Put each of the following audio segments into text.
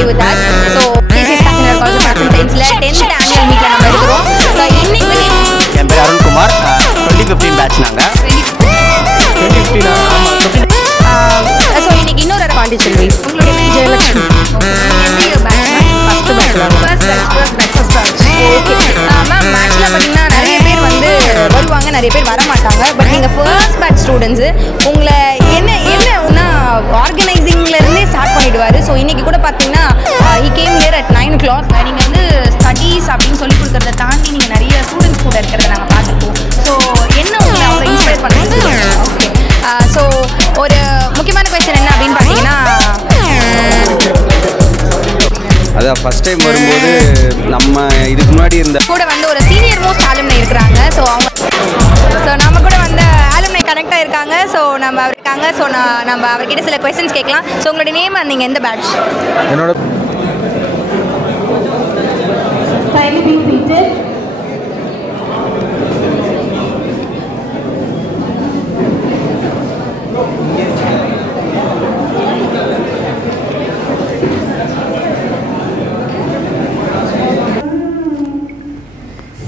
today with us. So this is Kakinada College of Arts and Science 10th annual meet la நம்ம இருக்கோம். So இன்னைக்கு என் பேர் Arun Kumar 2015 batch நாங்க 2015 ஆமா 15 so இன்னைக்கு இன்னொரு பாண்டிச்செல்வி உங்களுடைய பேர் ஜெயலட்சுமி. எந்த year batch? First batch. Okay ma'am, ஆக்சுவலாக பார்த்தீங்கன்னா நிறைய பேர் வந்து வருவாங்க, நிறைய பேர் வர மாட்டாங்க. பட் நீங்கள் ஃபர்ஸ்ட் பேட்ச் ஸ்டூடெண்ட்ஸு உங்களை என்னன்னா ஆர்கனைசிங்லேருந்தே ஸ்டார்ட் பண்ணிவிடுவார். ஸோ இன்றைக்கி கூட பார்த்தீங்கன்னா he came here at 9 o'clock. நீங்கள் வந்து ஸ்டடீஸ் அப்படின்னு சொல்லி கொடுக்குறத தாண்டி நீங்கள் நிறைய ஸ்டூடெண்ட்ஸ் கூட இருக்கிறத நாங்கள் பார்த்துருக்கோம். ஸோ என்ன உங்களை அவங்க இன்ஸ்பயர் பண்ணுறது? ஓகே, ஸோ ஒரு முக்கியமான கொஸ்டின் என்ன அப்படின்னு பார்த்தீங்கன்னா, அதான் ஃபர்ஸ்ட் டைம் வரும்போது நம்ம இதுக்கு முன்னாடி இருந்த கூட வந்து ஒரு சீனியர் மோஸ்ட் ஆலும்னை இருக்கிறாங்க. ஸோ நம்ம கூட வந்து ஆலும்னை கனெக்ட் ஆகிருக்காங்க. ஸோ நம்ம இருக்காங்க. ஸோ நம்ம அவர்கிட்ட சில கொஸ்டின்ஸ் கேட்கலாம். ஸோ உங்களுடைய நேம் நீங்கள் எந்த பேட்ச்? என்னோட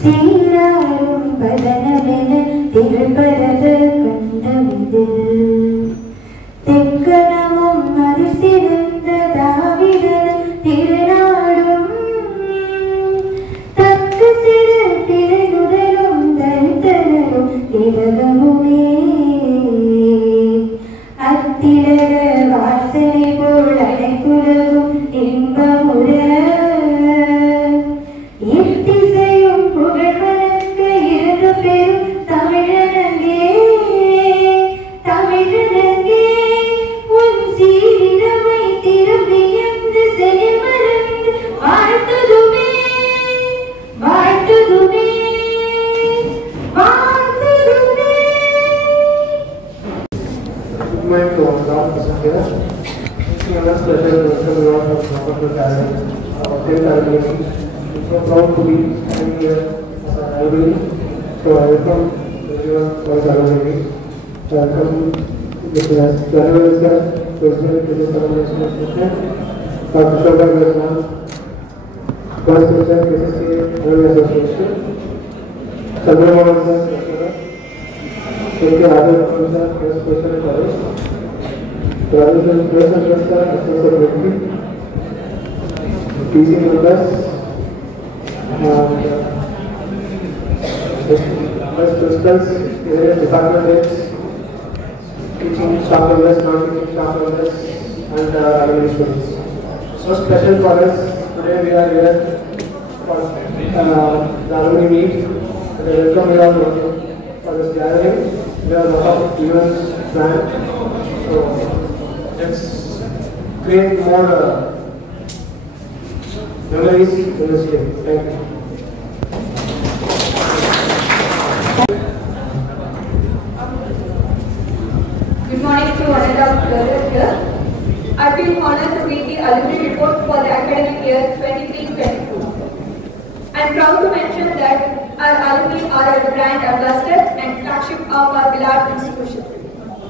சீராரும் பதனமென திகழ்பரது கண்டவிது தெக்கணமும் அதிசிறந்த தாவிதன் திருநாடும் தக்கு சிறு திரைநுதலும் தனித்தனரும் திலகமுமே அத்திலக வாசனை போல் அனைக்குலகும் இன்பமுற இத்திசையும் புகழ்வதற்க இருந்த பெரும் தமிழனங்கே தமிழனங்கே உன் சீரமை திரும்பி என்று செயமறந்து வாழ்த்துதுமே வாழ்த்துதுமே வாழ்த்துதுமே. So proud to be having here as an library. So I welcome everyone for the library. Welcome the class. Wherever is that, President, President, Dr. Shobha Guzman, Vice President, KCC, Railway Association, Chandramani sir, K.K. Adil sir, Special College, Radhushan President sir, Associate Secretary, PC members, vice principals, various department heads, teaching staff members, non-teaching staff members, and administrators. So special for us today. We are here for the alumni meet. And I welcome you all for this gathering. We have a lot of events planned. So let's create more memories in this day. Thank you. Good morning to one and all brothers here. I feel honored to read the alumni report for the academic year 23-24. I am proud to mention that our alumni are a brand ambassador and flagship of our beloved institution.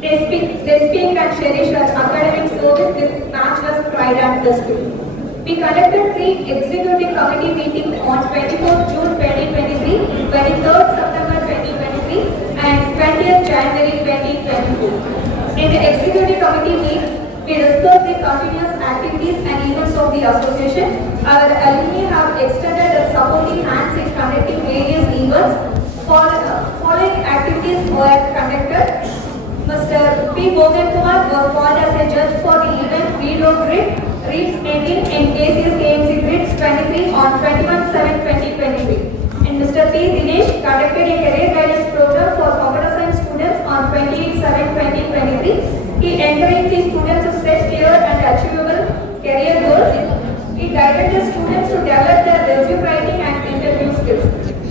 They speak and cherish our academic service with matchless pride and prestige. We conducted 3 executive committee meetings on 24th June 2023, 23rd September 2023 and 20th January 2024. In the executive committee meet, we discussed the continuous activities and events of the association. Our alumni have extended their supporting hands in conducting various events. Following activities were conducted. Mr. P. Bogan Kumar was called as a judge for the event Read Grid Reads 18 in KCS KMC Grids 23 on 21/7/2023. And Mr. P. Dinesh conducted a career guidance program for computer science students on 28/7/2023. He encouraged the students to set clear and achievable career goals. He guided the students to develop their resume writing and interview skills.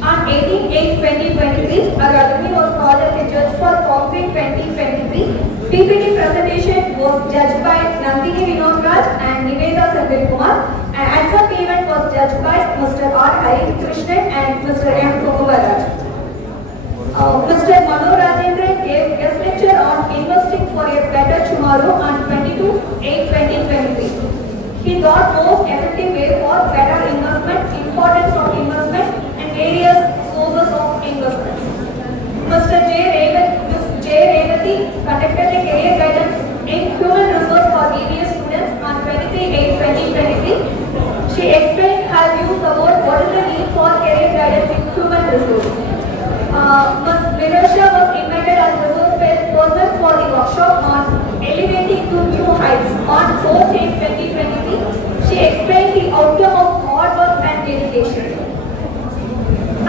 On 18/8/2023, our alumni was called as a judge for Concrete 2023. PPT presentation was judged by Nandini Vinod Raj and Niveda Sandeep Kumar. And answer payment was judged by Mr. R. Hari Krishnan and Mr. M. Kumavaraj. Mr. Mano Rajendran gave guest lecture on investing for a better tomorrow on 22/8/2023. He got most effective way for better investment, importance of investment, and various sources of investments. Mr. Ms. J. Revati conducted a career guidance in human resource for BBA students on 23/8/2023. She explained her views about what is the need for career guidance in human resource. Ms. Virosha was invited as resource person for the workshop on elevating to new heights on 4/8/2023. She explained the outcome of hard work and dedication.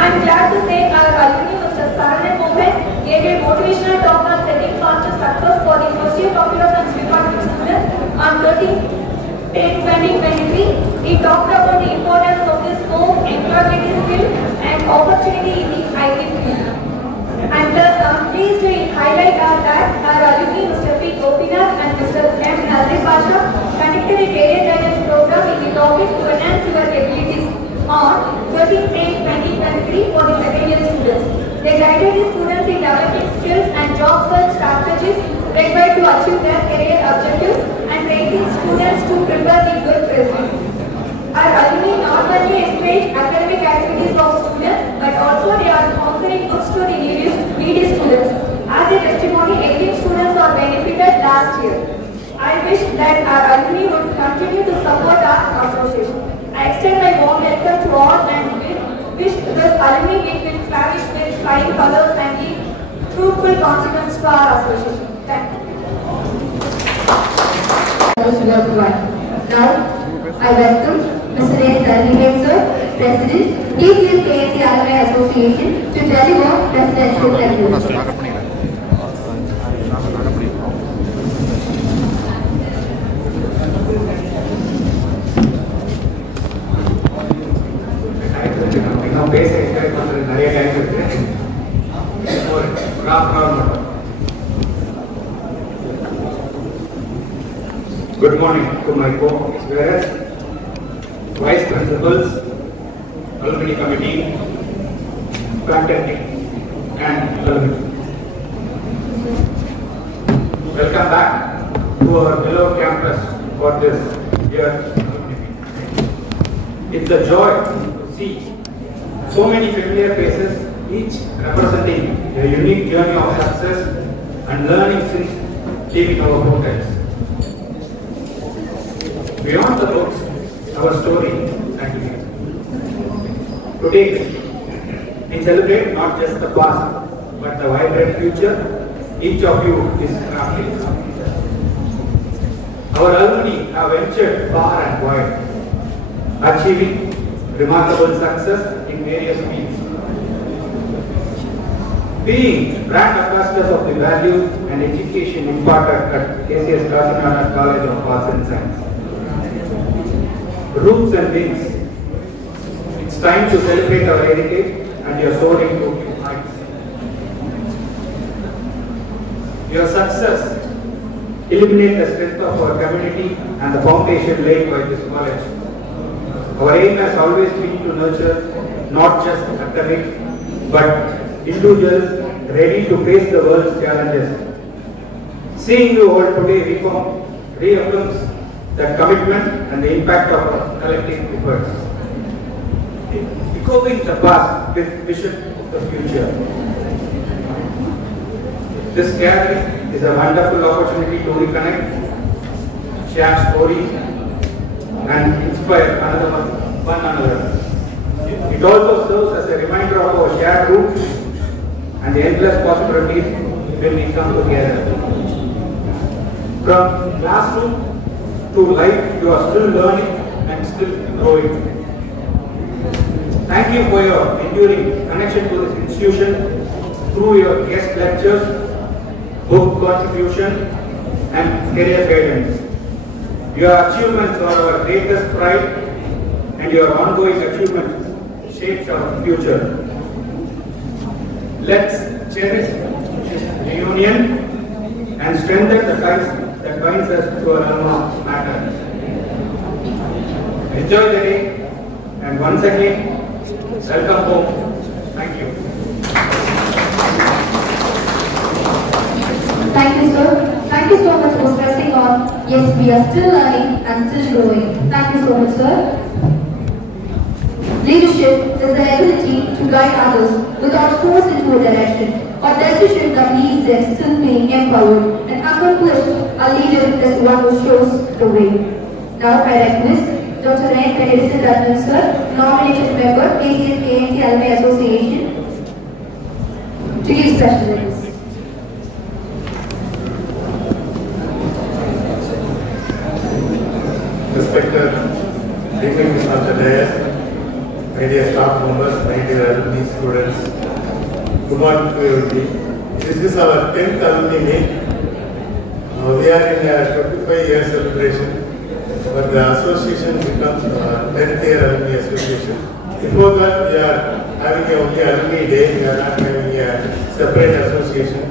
I'm glad to say our alumni Mr. Saranan Mohan gave a motivational talk on setting path to success for the first year computer science department students on 13/10/2023. He talked about the importance of this scope, employability skill, and opportunity in the IT field. And I'm pleased to highlight that our alumni Mr. P. Gopinath and Mr. M. Nazir Pasha conducted a career guidance program in the topic to enhance your abilities on 13/8/2023 for the second year students. They guided the students in developing skills and job search strategies required to achieve their career objectives and training students to prepare the good resume. Our alumni not only encourage academic activities of students, but also they are sponsoring books to the needy students. As a testimony, 18 students are benefited last year. I wish that our alumni would continue to support our association. I extend my warm welcome to all and wish this alumni week will flourish with flying colors and give fruitful consequences to our association. Thank you. Now, I welcome Mr. S. Dharmesh sir, President, TCS KSC Alumni Association, to deliver presidential address. Good morning to my co-officers, Vice Principals, Alumni Committee, Faculty, and alumni. Welcome back to our beloved campus for this year's alumni meet. It's a joy to see so many familiar faces, each representing a unique journey of success and learning since leaving our hometowns. Beyond the books, our story continues. Today, we celebrate not just the past, but the vibrant future each of you is crafting. Our alumni have ventured far and wide, achieving remarkable success in various fields. Being brand ambassadors of the values and education imparted at KCS Kakinada College of Arts and Science. Roots and wings. It's time to celebrate our heritage and your soaring to new heights. Your success illuminates the strength of our community and the foundation laid by this college. Our aim has always been to nurture not just academics, but individuals ready to face the world's challenges. Seeing you all today reaffirms the commitment and the impact of our collective efforts. Echoing the past with vision of the future. This gathering is a wonderful opportunity to reconnect, share stories, and inspire one another. It also serves as a reminder of our shared roots and the endless possibilities when we come together. From classroom to life, you are still learning and still growing. Thank you for your enduring connection to this institution through your guest lectures, book contribution, and career guidance. Your achievements are our greatest pride, and your ongoing achievements shapes our future. Let's cherish this reunion and strengthen the ties that binds us to our alma mater. Enjoy the day, and once again, welcome home. Thank you. Thank you, sir. Thank you so much for stressing on, yes, we are still learning and still growing. Thank you. so much, sir. Leadership is the ability to guide others without force into a direction or decision that leaves them still feeling empowered and accomplished. A leader is one who shows the way. Now I request Dr. N. Edison Ratnan, sir, nominated member, KCS KNC Alumni Association, to give special thanks. Respected dignitaries of the dais, my dear staff members, my dear alumni students, good morning to everybody. This is our 10th alumni meet. We are in a 25-year celebration, but the association becomes 10th year alumni association. Before that, we are having only alumni day, we are not having a separate association.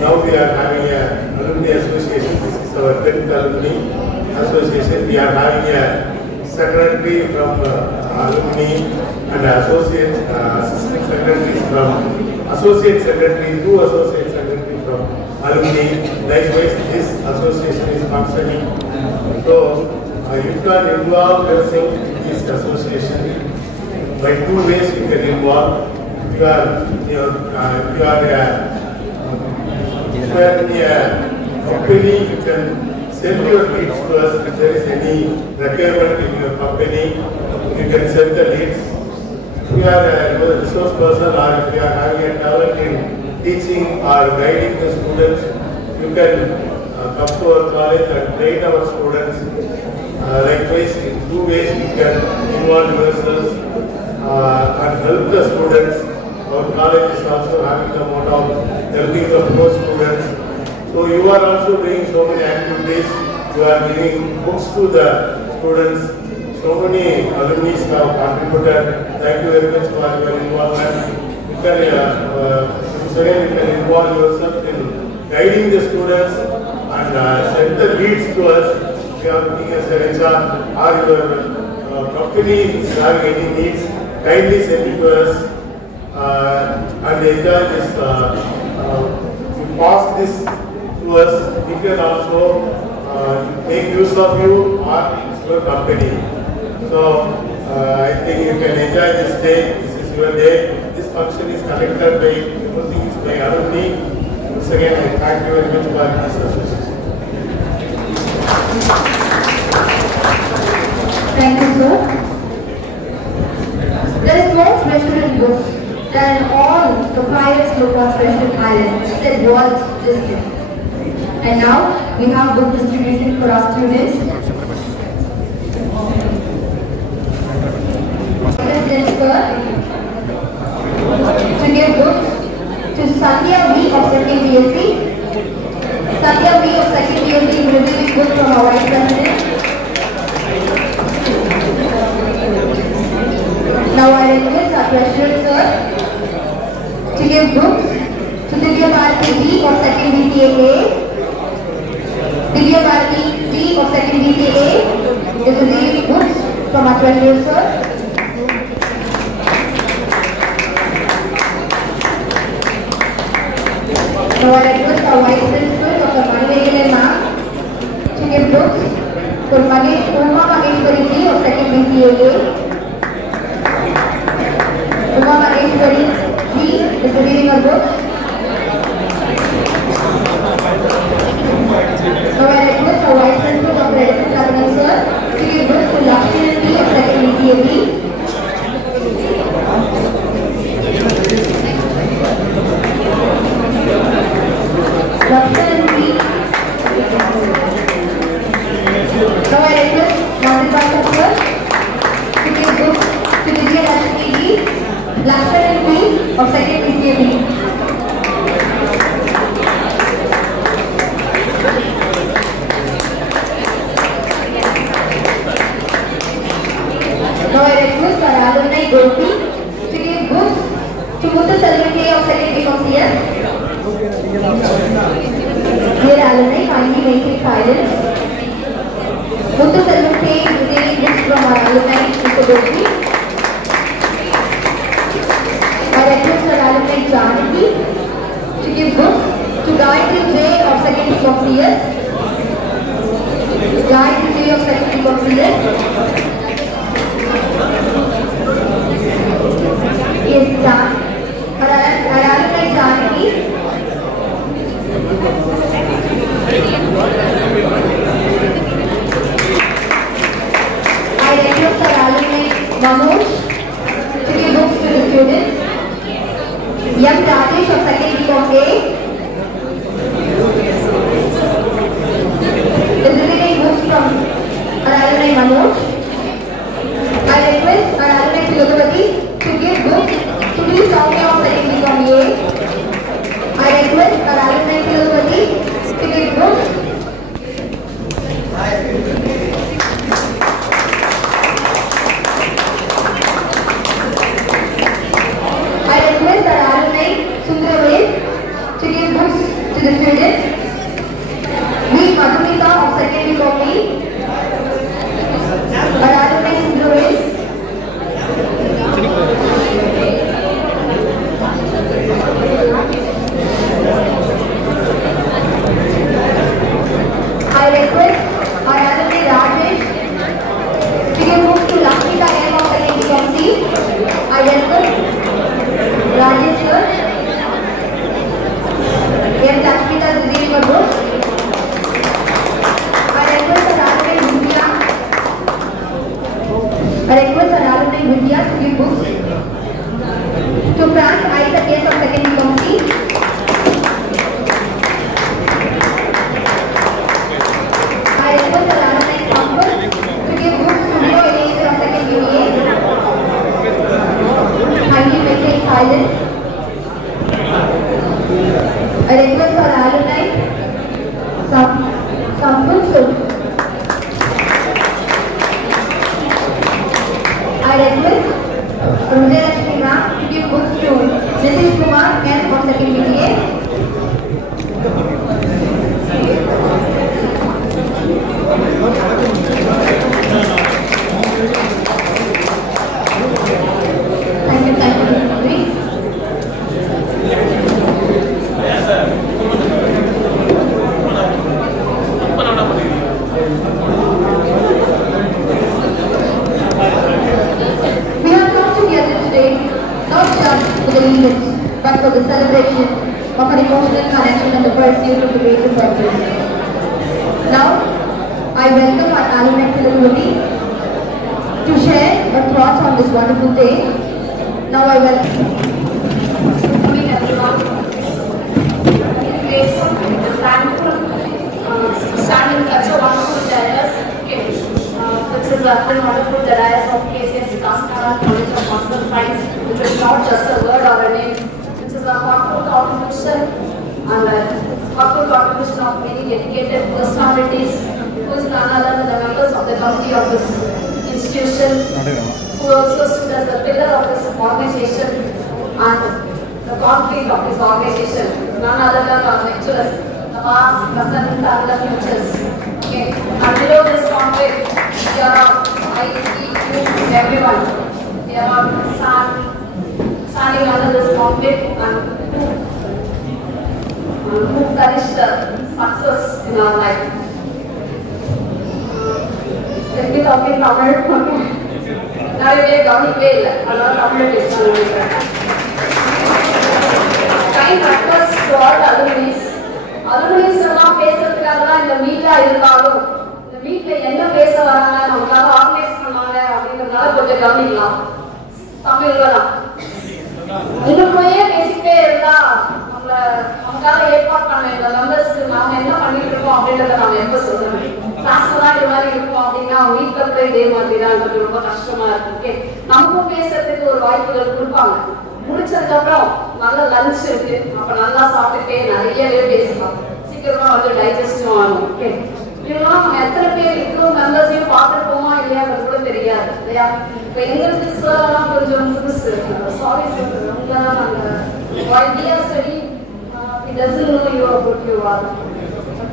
Now we are having an alumni association. This is our 10th alumni association. We are having a secretary from alumni and associate assistant secretaries from associate secretary, two associate secretaries from alumni. Likewise, this association is functioning. So you can involve yourself in this association by two ways. You can involve. You are in a company, you can send your leads to us. If there is any requirement in your company, you can send the leads. If you are a resource person or if you are having a talent in teaching or guiding the students, you can come to our college and train our students. Likewise, in two ways you can involve yourselves and help the students. Our college is also having the motto of helping the poor students. So you are also doing so many activities. You are giving books to the students. So many alumni have contributed. Thank you very much for your involvement. You can involve yourself in guiding the students and send the leads to us. If you are looking as a HR or your company is having any needs, kindly send it to us. And enjoy this, you pass this to us, we can also make use of you or your company. So I think you can enjoy this day. This is your day. This function is conducted by everything is by alumni. Once again, I thank you very much for this association. Thank you, sir. There is more treasure in books than all the pirates look on Treasure Island, said Walt Disney. And now we have book distribution for our students. President Sir, to give books to Sandhya V of 2nd BSc. Sandhya V of 2nd BSc will receive book from our Vice President. Now I request our Treasurer Sir to give books to Divya Bharati D of 2nd BCA. Divya Bharati D of 2nd BCA is receiving books from our Treasurer Sir. Now I request our Vice Principal Dr. Manivegale ma'am to give books for Uma Maheshwari D of 2nd BCA. Uma Maheshwari D is reading her book. Now I request our Vice Principal Dr. Edison Ratnan sir to give books to Lakshmi D of 2nd BCA. Lakshmi D. Now I request Madhu Bhatta sir to give books to Divya Lakshmi D, Lakshmi D of 2nd BCA. Now I request our alumni Gopi to give books to Muthu Selvan K of 2nd BCOCS. Dear alumni, kindly maintain silence. Muthu Selvan K is receiving books from our alumni Mr. Gopi. I request our alumni Janaki to give books to Gayatri J of 2nd BCOCS. Gayatri J of 2nd BCOCS. Manoj to give books to the students. M. Rajesh of second week of A is receiving books from our alumni Manoj. I request our alumni Tilakavati to give books to the Soumya of second week of A. I request our alumni Tilakavati to give books. I request our alumni Sundaraved to give books to the students. V. Madhumita of second week of B. Our alumni Sundaraved. I request our alumni Rajesh to give books to Lakshmita M of second week of C. I welcome Rajesh sir. M. Lakshmita is reading a book. I request our alumni Vidya. I request our alumni Vidya to give books to Frank Isaac S of second week of C. I request our alumni Sampath to give books to Leo Eliezer of second week A. Kindly maintain silence. I request our alumni Sampath. I request Vijay Lakshmi ma'am to give books to Nitish Kumar and from second week A. Thank you, please. We have come together today not just for the event, but for the celebration of an emotional connection and the pursuit of the greater purpose. Now, I welcome our alumni Tilakavati to share her thoughts on this wonderful day. Now I welcome. Good morning, everyone. It's thankful standing such a wonderful dais, which is a wonderful dais of KCS Kasnara College of Arts and Science, which is not just a word or a name, which is a thoughtful contribution and a thoughtful contribution of many dedicated personalities who is none other than the members of the committee of this institution, who also stood as a pillar of this organization and the concrete of this organization, none other than our lecturers, the past, present and the futures. Okay. And below this concrete, we are everyone. We are all standing under this concrete and who furnished the success in our life. Let me talk in Tamil. நிறைய கவனிக்கவே இல்லை, அதனால தமிழ் பேசணும். Kind request to all alumnis. Alumnis எல்லாம் பேசுறதுக்காக தான் இந்த மீட்டா இருந்தாலும் இந்த மீட்ல என்ன பேச வராங்க, நமக்காக ஆர்கனைஸ் பண்ணாங்க அப்படின்றதுனால கொஞ்சம் கவனிக்கலாம். தமிழ்ல தான் இன்னுமே பேசிக்கிட்டே இருந்தா நமக்காக ஏற்பாடு பண்ண இந்த மெம்பர்ஸ்க்கு நாம என்ன பண்ணிட்டு இருக்கோம் அப்படின்றத நாம எப்ப சொல்லணும். கிளாஸ்ல தான் இது மாதிரி இருக்கும் அப்படின்னா வீட்டுல கூட இதே மாதிரி தான் ரொம்ப கஷ்டமா இருக்கு. நமக்கும் பேசுறதுக்கு ஒரு வாய்ப்புகள் கொடுப்பாங்க. முடிச்சதுக்கு அப்புறம் நல்ல லஞ்ச் இருக்கு, அப்ப நல்லா சாப்பிட்டுட்டே நிறையவே பேசலாம், சீக்கிரமா வந்து டைஜஸ்டும் ஆகும். ஓகே, இதெல்லாம் நம்ம எத்தனை பேர் இன்னும் மெம்பர்ஸையும் பார்த்துருப்போமா இல்லையான்றது கூட தெரியாது இல்லையா. இப்போ எங்களுக்கு சார் எல்லாம் கொஞ்சம் புதுசு, சாரி சார், உங்களெல்லாம் நாங்கள் study it doesn't know you about you are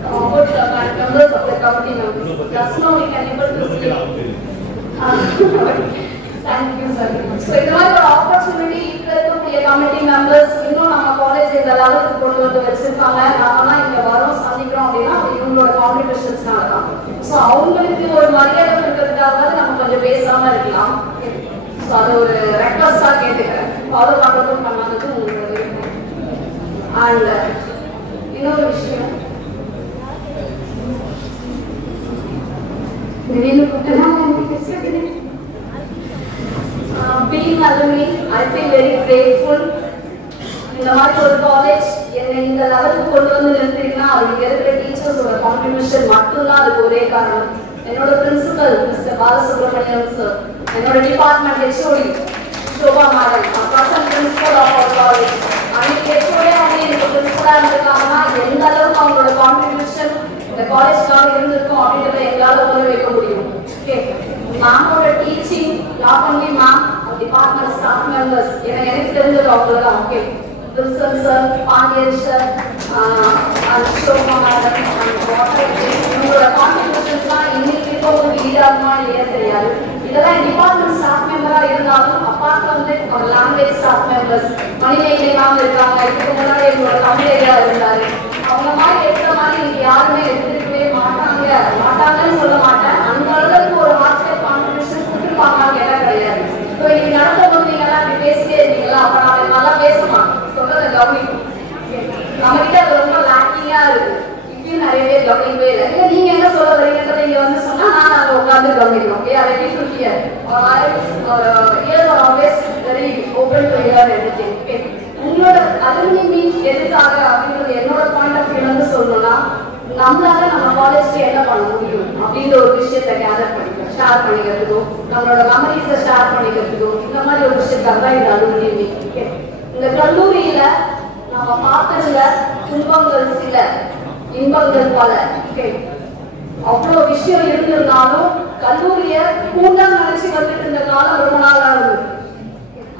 about the members of the committee members. Just now we can able to see. Thank you, sir. So it was an opportunity to be a committee members. இன்னும் நம்ம college இந்த லெவலுக்கு கொண்டு வந்து வச்சிருக்காங்க. நாம இங்க வரோம் சந்திக்கிறோம் அப்படின்னா இவங்களோட கான்ட்ரிபியூஷன்ஸ்னால தான். ஸோ அவங்களுக்கு ஒரு மரியாதை இருக்கிறதுக்காக நம்ம கொஞ்சம் பேசாம இருக்கலாம். ஸோ அது ஒரு ரெக்வஸ்டா கேட்டுக்கிறேன். ஃபாலோ பண்ணுறதும் பண்ணாததும் உங்களோட விருப்பம். அண்ட் இன்னொரு விஷயம், திடீர்னு கூப்பிட்டு I feel very grateful. இந்த மாதிரி ஒரு காலேஜ் என்னை இந்த லெவலுக்கு கொண்டு வந்து நிறுத்தினா அதுக்கு இருக்கிற டீச்சர்ஸோட கான்ட்ரிபியூஷன் மட்டும்தான் அதுக்கு ஒரே காரணம். என்னோட பிரின்சிபல் மிஸ்டர் பாலசுப்ரமணியம் சார், என்னோட department HOD Sobha madam, person principal of our college, அன்னைக்கு ஹெச்ஓடி அவங்க எனக்கு பிரின்சிபலாக இருந்திருக்காங்கன்னா எந்த அளவுக்கு அவங்களோட கான்ட்ரிபியூஷன் இந்த காலேஜ்க்காக இருந்திருக்கும் அப்படின்றத எங்களால் உணர வைக்க முடியும். ஓகே, மேமோட teaching, not only ma'am, department staff members, எனக்கு தெரிஞ்சது அவ்வளோதான். Okay, Wilson sir, Pandian sir, Ashoka madam, உங்களோட கான்ட்ரிபியூஷன்ஸ்லாம் இன்னைக்கு இருக்கவங்களுக்கு ஈடாகுமா இல்லையா தெரியாது. இதெல்லாம் டிபார்ட்மெண்ட் ஸ்டாஃப் மெம்பராக இருந்தாலும் அப்பார்ட் வந்து ஒரு language staff members Manimekalai ma'am இருக்காங்க. இதுக்கு முன்னாடி எங்களோட தமிழ் ஐயா இருந்தாரு. அவங்க மாதிரி எடுக்கிற மாதிரி இன்னைக்கு யாருமே எடுத்துக்கவே மாட்டாங்கன்னு சொல்ல மாட்டேன். அந்த அளவுக்கு ஒரு ஹார்ட்ஃபெல் கான்ட்ரிபியூஷன் கொடுத்துருப்பாங்கன்னு கேட்டால் கிடையாது. ஸோ இன்னைக்கு நடத்த போது நீங்கள்லாம் அப்படி பேசிட்டே இருந்தீங்களா, அப்போ நான் நல்லா பேசணும் சொல்றதை கவனிக்கும். நம்ம கிட்ட அது ரொம்ப லாக்கிங்கா இருக்கு. இப்பயும் நிறைய பேர் கவனிக்கவே இல்லை. இல்லை நீங்க என்ன சொல்ல வரீங்கன்றதை இங்க வந்து சொன்னா நான் அங்கே உட்காந்து கவனிக்கணும். ஓகே, அதை ready to hear. Years are always very open to hear everything. Okay, உங்களோட அலுமினி மீட் எதுக்காக அப்படின்றது என்னோட பாயிண்ட் ஆஃப் வியூ வந்து சொல்லணும்னா, நம்மளால நம்ம காலேஜ்க்கு என்ன பண்ண முடியும் அப்படின்ற ஒரு விஷயத்தை கேதர் பண்ணிக்கிறோம், ஷேர் பண்ணிக்கிறதுக்கும், நம்மளோட மெமரிஸை ஷேர் பண்ணிக்கிறதுக்கும், இந்த மாதிரி ஒரு விஷயத்தான் தான் இந்த அலுமினி மீட். ஓகே, இந்த கல்லூரியில நம்ம பார்த்ததுல துன்பங்கள் சில, இன்பங்கள் பல. ஓகே, அவ்வளோ விஷயம் இருந்திருந்தாலும் கல்லூரிய கூட்டம் நினைச்சு வந்துட்டு இருந்த காலம் ரொம்ப நாளா இருந்தது.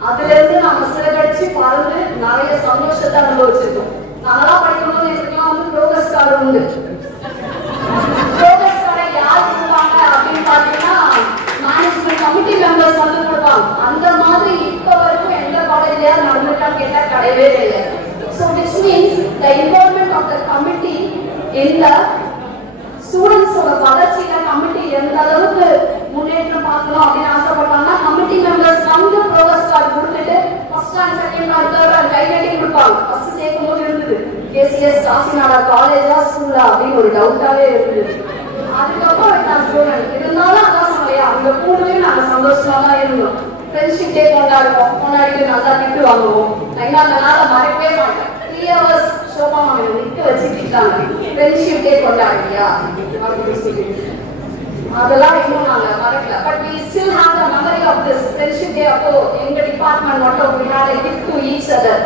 அதுல இருந்து நம்ம சிறகடிச்சு பறந்து நிறைய சந்தோஷத்தை அனுபவிச்சிருக்கோம். நாங்களாம் படிக்கும்போது எனக்குலாம் வந்து ப்ரோக்ரஸ் கார்டு உண்டு. ப்ரோக்ரஸ் கார்டை யார் கொடுப்பாங்க அப்படின்னு பார்த்தீங்கன்னா மேனேஜ்மெண்ட் கமிட்டி மெம்பர்ஸ் வந்து கொடுப்பாங்க. அந்த மாதிரி இப்போ வரைக்கும் எந்த காலேஜ்லயா நடந்துட்டான்னு கேட்டால் கிடையவே கிடையாது. So which means the involvement of the committee இந்த ஸ்டூடெண்ட்ஸோட வளர்ச்சியில கமிட்டி எந்த அளவுக்கு முன்னேற்றம் பார்க்கணும் அப்படின்னு ஆசைப்பட்டாங்கன்னா கமிட்டி மெம்பர்ஸ் வந்து ப்ரோக்ரஸ் கார்டு கொடுத்துட்டு first and second and third and கைகட்டி கொடுப்பாங்க. ஃபர்ஸ்ட் சேர்க்கும் போது இருந்தது கேசிஎஸ் காசிநாடா காலேஜா ஸ்கூலா அப்படின்னு ஒரு டவுட்டாவே இருந்தது. அதுக்கப்புறம் நான் ஸ்டூடெண்ட் இருந்தாலும் அதான் சொன்னையா அந்த கூடவே நாங்கள் சந்தோஷமா தான் இருந்தோம். ஃப்ரெண்ட்ஷிப் டே கொண்டாடிட்டு நல்லா திட்டு வாங்குவோம். நான் அந்த நாளை மறக்கவே மாட்டேன். 3 hours சோபா மாமி நிற்க வச்சு திட்டாங்க, ஃப்ரெண்ட்ஷிப் டே கொண்டாடியா அப்படின்னு சொல்லி. அதெல்லாம் இன்னும் நாங்கள் மறக்கல. But we still have the memory of this friendship day. அப்போ எங்க டிபார்ட்மெண்ட் மட்டும் we had a gift to each other.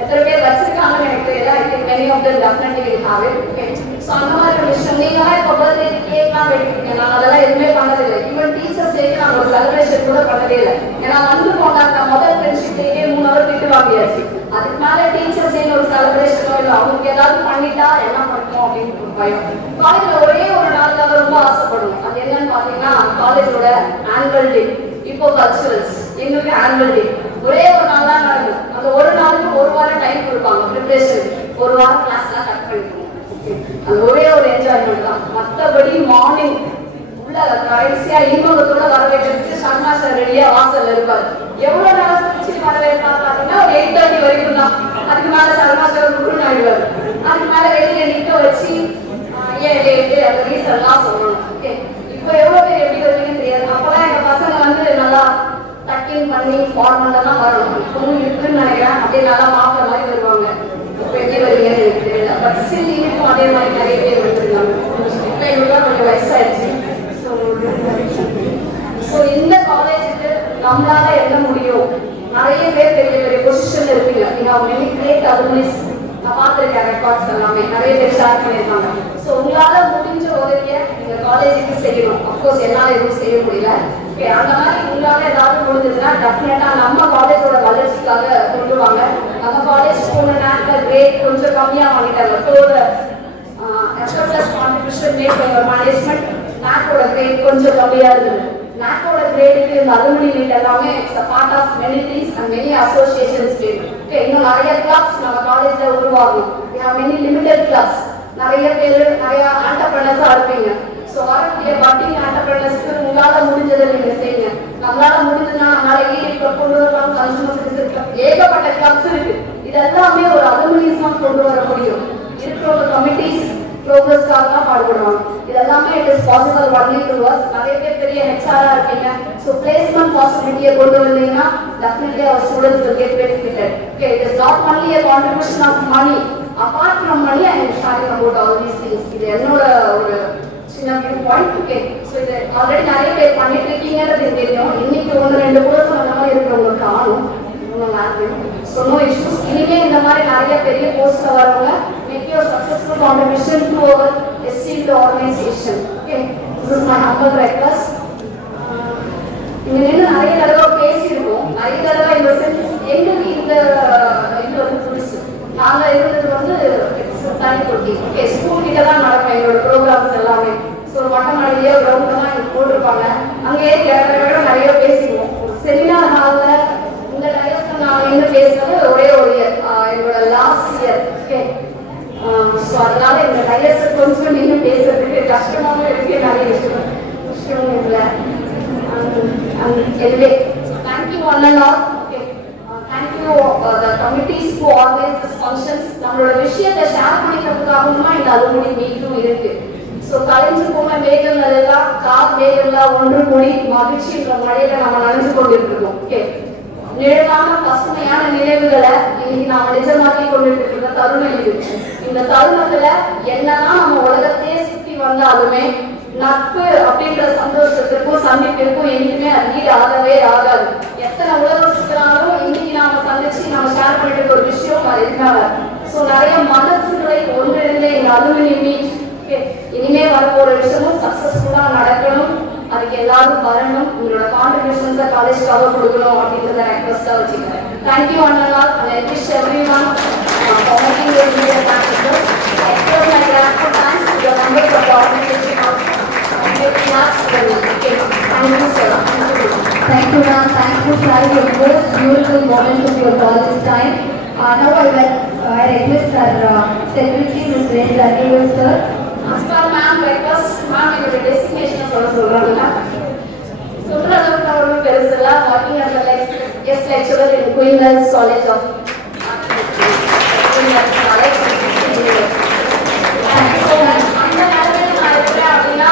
எத்தனை பேர் வச்சிருக்காங்கன்னு எனக்கு தெரியல. I think many of them definitely will have it. Okay, so அந்த மாதிரி ஒரு விஷயம் நீங்களாம் இப்போ பர்த்டே கேக்லாம் வெட்டிருக்கீங்க. நாங்கள் அதெல்லாம் எதுவுமே பண்ணதில்லை. ஈவன் டீச்சர்ஸ் டேக்கு நாங்கள் ஒரு செலிப்ரேஷன் கூட பண்ணவே இல்லை. ஏன்னா வந்து கொண்டாடுற முதல் ஃப்ரெண்ட்ஷிப் டேக்கே 3 hour திட்டு வாங்கியாச்சு. அதுக்கு மேலே டீச்சர்ஸ் டே ஒரு செலிப்ரேஷனோ இல்லை அவங்களுக்கு ஏதாவது பண்ணிட்டா என்ன பண்ணுவோம் அப்படின்னு ஒரு பயம். காலேஜில் ஒரே ஒரு நாளுக்காக ரொம்ப ஆசைப்படுவோம். அது என்னன்னு பார்த்தீங்கன்னா காலேஜோட ஆனுவல் டே. இப்போ கல்ச்சுரல்ஸ் எங்களுக்கு ஆனுவல் டே ஒரே ஒரு நாள் தான் நடக்கும். அந்த ஒரு நாளுக்கு ஒரு வாரம் டைம் கொடுப்பாங்க ப்ரிப்ரேஷன். ஒரு வாரம் கிளாஸ்லாம் கட் பண்ணிக்குவோம். அது ஒரே ஒரு என்ஜாய்மெண்ட் தான். மற்றபடி மார்னிங் உள்ள கடைசியா இன்பத்தோட வரவேற்கிறதுக்கு சர்மா சார் ரெடியா வாசல்ல இருப்பாரு. எவ்வளவு நேரம் சிரிச்சு வரவேற்பா பார்த்தீங்கன்னா ஒரு 8:30 வரைக்கும் தான். அதுக்கு மேல சர்மா சார் குருன்னு ஆயிடுவாரு. அதுக்கு மேல வெளியே நிற்க வச்சு ஏன் அந்த ரீசன்லாம் சொல்லணும். ஓகே, இப்போ எவ்வளவு பேர் எப்படி வருவீங்கன்னு தெரியாது. அப்பதான் எங்க பசங்க வந்து நல்லா டக்கிங் பண்ணி ஃபார்மலா தான் வரணும். இப்பவும் இருக்குன்னு நினைக்கிறேன். அப்படியே நல்லா மாப்பிள்ள மாதிரி வருவாங்க. இப்போ எப்படி வருவீங்கன்னு எனக்கு தெரியல. பட் ஸ்டில் இன்னும் அதே மாதிரி நிறைய பேர் வந்துருந்தாங்க. இப்போ எங்களுக்குலாம் கொஞ்சம் வயசாயிடுச்சு. ஸோ இந்த காலேஜுக்கு நம்மளால என்ன முடியும்? நிறைய பேர் பெரிய பெரிய பொசிஷன்ல இருப்பீங்க. நீங்க அவங்க கிரேட் அலுமினிஸ் நான் பார்த்துருக்கேன். ரெக்கார்ட்ஸ் எல்லாமே நிறைய பேர் ஷேர் பண்ணியிருக்காங்க. ஸோ உங்களால முடிஞ்ச உதவியை நீங்க காலேஜுக்கு செய்யணும். அப்கோர்ஸ் என்னால் எதுவும் செய்ய முடியல. ஓகே, அந்த மாதிரி உங்களால ஏதாவது முடிஞ்சதுன்னா டெஃபினட்டா நம்ம காலேஜோட வளர்ச்சிக்காக கொண்டு வாங்க. நம்ம காலேஜ் போன நேரத்தில் கிரேட் கொஞ்சம் கம்மியாக வாங்கிட்டாங்க. So effortless contribution made by your management. நாக்கோட கிரேட் கொஞ்சம் கம்மியாக இருந்தது. நாக்கோட கிரேடுக்கு இந்த அலுமினி மீட் எல்லாமே it's a part of many things and many associations. Okay, இன்னும் நிறைய கிளப்ஸ் நம்ம காலேஜில் உருவாகும். Many limited clubs. நிறைய பேர் நிறைய ஆண்டர்பிரனர்ஸாக இருப்பீங்க. ஸோ வரக்கூடிய பட்டிங் ஆண்டர்பிரனர்ஸ்க்கு உங்களால் முடிஞ்சதை நீங்கள் செய்யுங்க. நம்மளால முடிஞ்சதுன்னா நம்மளால ஈடுபட்டு கொண்டு வரலாம். கன்சூமர் சர்வீஸ் ஏகப்பட்ட கிளப்ஸ் இருக்கு. இதெல்லாமே ஒரு அலுமினிஸ் தான் கொண்டு வர முடியும். இருக்கிறவங்க கமிட்டிஸ் ப்ரோக்ரஸ்க்காக தான் பாடுபடுவாங்க. இதெல்லாமே it is possible only to us. நிறைய பேர் பெரிய ஹெச்ஆரா இருக்கீங்க. ஸோ பிளேஸ்மெண்ட் பாசிபிலிட்டியை கொண்டு வந்தீங்கன்னா definitely our students will get benefited. Okay, it is not only a contribution of money. Apart from money, I am sharing about all these things. இது என்னோட ஒரு சின்ன வியூ பாயிண்ட். ஓகே, ஸோ இது already நிறைய பேர் பண்ணிட்டு இருக்கீங்கன்றது தெரியும். இன்னைக்கு ஒன்று ரெண்டு கூட அந்த மாதிரி இருக்கிறவங்களுக்கு ஆகும். So no issues. இனிமே இந்த மாதிரி நிறைய பெரிய போஸ்ட்ல வரவங்க make your successful contribution to our esteemed organization. Okay, this is my humble request. இங்க நிறைய தடவை பேசியிருக்கோம். நிறைய தடவை இந்த சென்ஸ் எங்களுக்கு இந்த புதுசு. நாங்க இருந்தது வந்து தனி தொட்டி. ஓகே, ஸ்கூல் கிட்ட தான் நடக்கும் எங்களோட ப்ரோக்ராம்ஸ் எல்லாமே. ஸோ மட்டமலையிலேயோ கிரவுண்ட் தான் எனக்கு போட்டிருப்பாங்க. அங்கேயே விட நிறைய பேசிடுவோம். ஒரு செமினார் ஹாலில் இந்த டயஸ்ல நான் என்ன பேசுறது ஒரே ஒரு இயர், என்னோட லாஸ்ட் இயர். ஓகே, ஸோ அதனால இந்த டயஸ் கொஞ்சம் நீங்கள் பேசுறதுக்கு கஷ்டமாகவும் இருக்கு, நிறைய விஷயமும் இல்லை. Anyway, so thank you one and all. Okay, thank you the committees who organize this functions. நம்மளோட விஷயத்தை ஷேர் பண்ணிக்கிறதுக்காகவும் இந்த அலுமினி மீட்டும் இருக்கு. ஸோ கலைஞ்சு போன மேகங்கள் எல்லாம் கார் மேகங்கள்லாம் ஒன்று கூடி மகிழ்ச்சின்ற மழையில நம்ம நனைஞ்சு கொண்டுட்டு இருக்கோம். ஓகே, நிழலான பசுமையான நினைவுகளை இன்னைக்கு நாம நிஜமாக்கி கொண்டுட்டு இருக்கிற தருணம் இது. இந்த தருணத்துல என்னதான் நம்ம உலகத்தையே சுத்தி வந்தாலுமே நட்பு அப்படின்ற சந்தோஷத்திற்கும் சந்திப்பிற்கும் என்னைக்குமே அது ஆகவே ஆகாது. எத்தனை உலகம் சுத்தினாலும் இன்னைக்கு நாம சந்திச்சு நம்ம ஷேர் பண்ணிட்டு ஒரு விஷயம் அது இருக்காங்க. ஸோ நிறைய மனசுகளை ஒன்றிணைந்த இந்த அலுமினி மீட் இனிமே வரப்போற விஷயமும் சக்சஸ்ஃபுல்லா நடக்கணும். அதுக்கு எல்லாரும் வரணும். உங்களோட கான்ட்ரிபியூஷன்ஸை காலேஜ்க்காக கொடுக்கணும் அப்படின்றத ரெக்வஸ்டா வச்சுக்கிறேன். தேங்க்யூ அண்ணனால் and I wish everyone for making this video practical. I express my gratitude thanks to the members of the organization also. Okay, thank you sir. Thank you ma'am. Thank you for your most beautiful moment of your college time. Now I request our secretary Ms. Renu sir. Namaskar ma'am, request ma'am என்னோட designation சொல்றாங்க. சொல்ற அளவுக்கு நான் ஒன்றும் பெருசில்ல. working as a guest lecturer in Queen Girls College of Queen Girls College. அந்த நிலைமையில நான் இருக்கிறேன் அப்படின்னா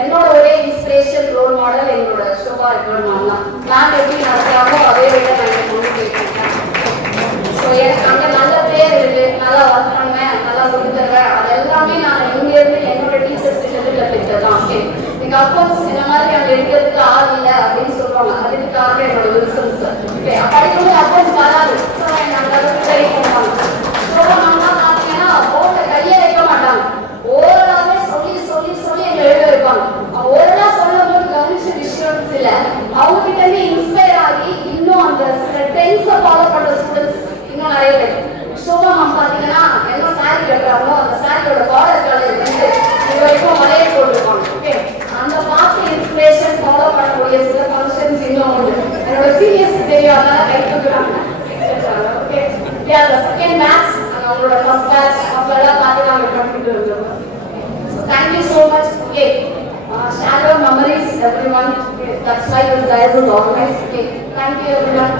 என்னோட ஒரே இன்ஸ்பிரேஷன் ரோல் மாடல் எங்களோட ஷோபா இருக்கணும். மேம் எப்படி நடக்கிறாங்களோ அதே விட நான் கொண்டு போயிருக்கேன். ஸோ எனக்கு அங்கே நல்ல பேர் இருக்கு, நல்லா ஒர்க் பண்ணுவேன், நல்லா சொல்லி தருவேன். அது எல்லாமே நான் இங்கேருந்து என்னோட டீச்சர்ஸ் கிட்ட கற்றுக்கிட்டது தான். ஓகே, எங்க அக்கௌண்ட்ஸ் இந்த மாதிரி அங்கே எடுக்கிறதுக்கு ஆள் இல்லை அப்படின்னு சொல்லுவாங்க. அதுக்காக என்னோட வில்சன்ஸ் ஓகே படிக்கும்போது அக்கௌண்ட்ஸ் வராது. ஸோ என்னை அந்த அளவுக்கு ட்ரை பண்ணுவாங்க. ஸோ நம்ம பார்த்தீங்கன்னா போர்ட்டை கையை வைக்க மாட்டாங்க. ஓரளவே சொல்லி சொல்லி சொல்லி எங்களை எழுத வைப்பாங்க. ஓரளா சொல்லும் போது கவனிச்ச விஷயம்ஸ் இல்லை. அவங்க கிட்ட இருந்து இன்ஸ்பயர் ஆகி இன்னும் அந்த டென்ஸை ஃபாலோ பண்ணுற ஸ்டூடெண்ட்ஸ் இன்னும் நிறைய பேர். ஷோபா மேம் பார்த்தீங்கன்னா என்ன சாரி கட்டுறாங்களோ அந்த சாரியோட பார்டர் கலர் வந்து இது வரைக்கும் வளைய போட்டிருப்பாங்க. ஓகே, அந்த பார்த்து இன்ஸ்பிரேஷன் ஃபாலோ பண்ணக்கூடிய சில ஃபங்க்ஷன்ஸ் இன்னும் உண்டு. என்னோட சீனியர்ஸ்க்கு தெரியும், அதனால கை தூக்குறாங்க. ஓகே, செகண்ட் பேட்ச் அவங்களோட ஃபர்ஸ்ட் பேட்ச் அவங்களெல்லாம் பார்த்து நாங்கள் கற்றுக்கிட்டு இருக்கோம். So thank you so much. Okay, share your memories everyone. Okay, that's why this guys is organized. Okay, thank you everyone.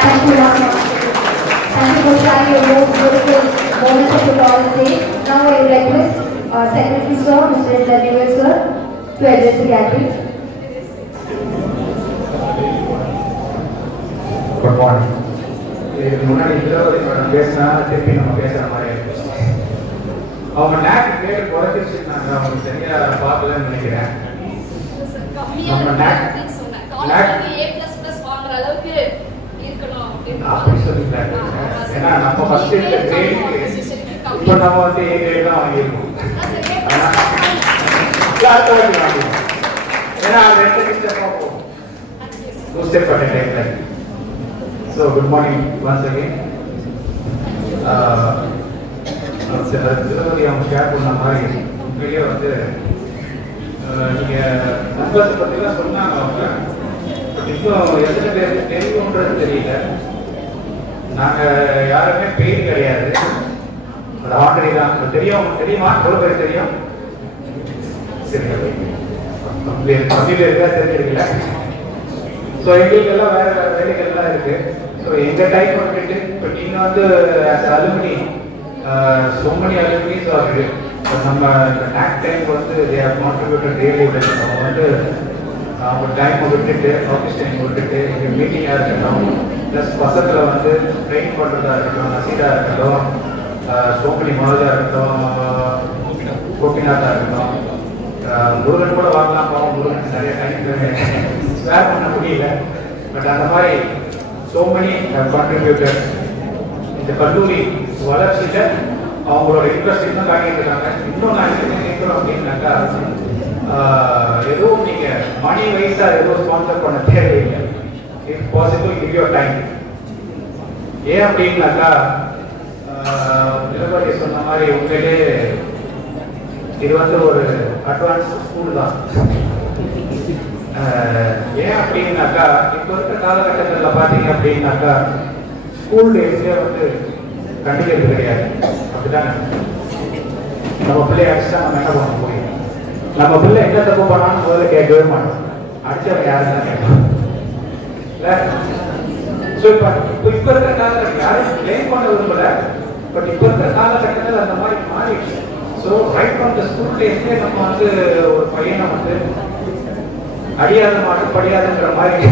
Thank you ma'am. Thank you for sharing your most beautiful moments of the college day. Now I request our secretary sir, Mr. Renu sir, to address the gathering. Good morning. இதுக்கு முன்னாடி பேசினா திருப்பி நம்ம பேசுற மாதிரி அவங்க நேக் பேர் குறைச்சிச்சு. நாங்கள் அவங்க சரியா பார்க்கலன்னு நினைக்கிறேன். நம்ம நேக் அப்படி சொல்லிட்டாங்க. ஏன்னா நம்ம ஃபர்ஸ்ட் இந்த கிரேடுக்கு இப்போ நம்ம வந்து ஏ கிரேட் தான் வாங்கியிருக்கோம். ஏன்னா அது 2 ஸ்டெப் ஆகும். 2 step at a time. So good morning once again. Tirupati அவங்க ஷேர் பண்ண மாதிரி உண்மையிலேயே வந்து நீங்கள் நம்பர்ஸை பற்றிலாம் சொன்னாங்க அவங்க. பட் இன்னும் எத்தனை பேருக்கு தெரியுன்றது தெரியல. நாங்கள் யாருமே பெய்டு கிடையாது, அது ஆர்டரி தான். தெரியும் தெரியுமா? எவ்வளோ பேர் தெரியும்? சரி, கம்மி பேருக்கா தெரிஞ்சிருக்கல. ஸோ எங்களுக்கு எல்லாம் வேறு வேறு வேலைகள்லாம் இருக்குது. ஸோ எங்கள் டைம் வந்துட்டு இப்போ நீங்கள் வந்து alumni so many alumni are நம்ம ஆக்ட் டைம் வந்து they are contributed really well. அவங்க வந்து அவங்க டைமை விட்டுட்டு ஆஃபீஸ் டைம் விட்டுட்டு இங்கே மீட்டிங்காக இருக்கட்டும், ப்ளஸ் பசங்களை வந்து ட்ரெயின் பண்ணுறதா இருக்கட்டும், நசீராக இருக்கட்டும், சோமனி மனோஜா இருக்கட்டும், கோபிநாத்தாக இருக்கட்டும், முருகன் கூட வாங்கலாம். போவோம், முருகன் நிறைய டைம் ஸ்பேர் பண்ண முடியல. பட் அந்த மாதிரி சோமனி கான்ட்ரிபியூட்டர் இந்த கல்லூரி வளர்ச்சியில் அவங்களோட இன்ட்ரெஸ்ட் இன்னும் காட்டிட்டு இருக்காங்க. இன்னும் நான் என்ன கேட்குறோம் அப்படின்னாக்கா, எதுவும் நீங்கள் மணி வைஸாக எதுவும் ஸ்பான்சர் பண்ண தேவையில்லை. If possible give your time. ஏன் அப்படின்னாக்கா, நிலவரி சொன்ன மாதிரி உண்மையிலே இது வந்து ஒரு அட்வான்ஸ் ஸ்கூல் தான். ஏன் அப்படின்னாக்கா, இப்போ இருக்கிற காலகட்டத்தில் பார்த்தீங்க அப்படின்னாக்கா ஸ்கூல் டேஸ்லேயே வந்து கண்டிக்கிறது கிடையாது. அப்படிதானே? நம்ம பிள்ளை அடிச்சா நம்ம என்ன பண்ண முடியும்? நம்ம பிள்ளை என்ன தப்பு பண்ணான்னு முதல்ல கேட்கவே மாட்டோம். அடிச்சவங்க யாருன்னு தான் கேட்கணும். இல்லை? ஸோ இப்போ இருக்கிற காலகட்டம் யாரும் பிளேம் பண்ண விரும்பல. பட் இப்போ இருக்கிற காலகட்டத்தில் அந்த மாதிரி மாறிடுச்சு. So right from the school டேஸ்லேயே நம்ம வந்து ஒரு பையனை வந்து அடியாத மாட்டோம் படியாதுன்ற மாதிரி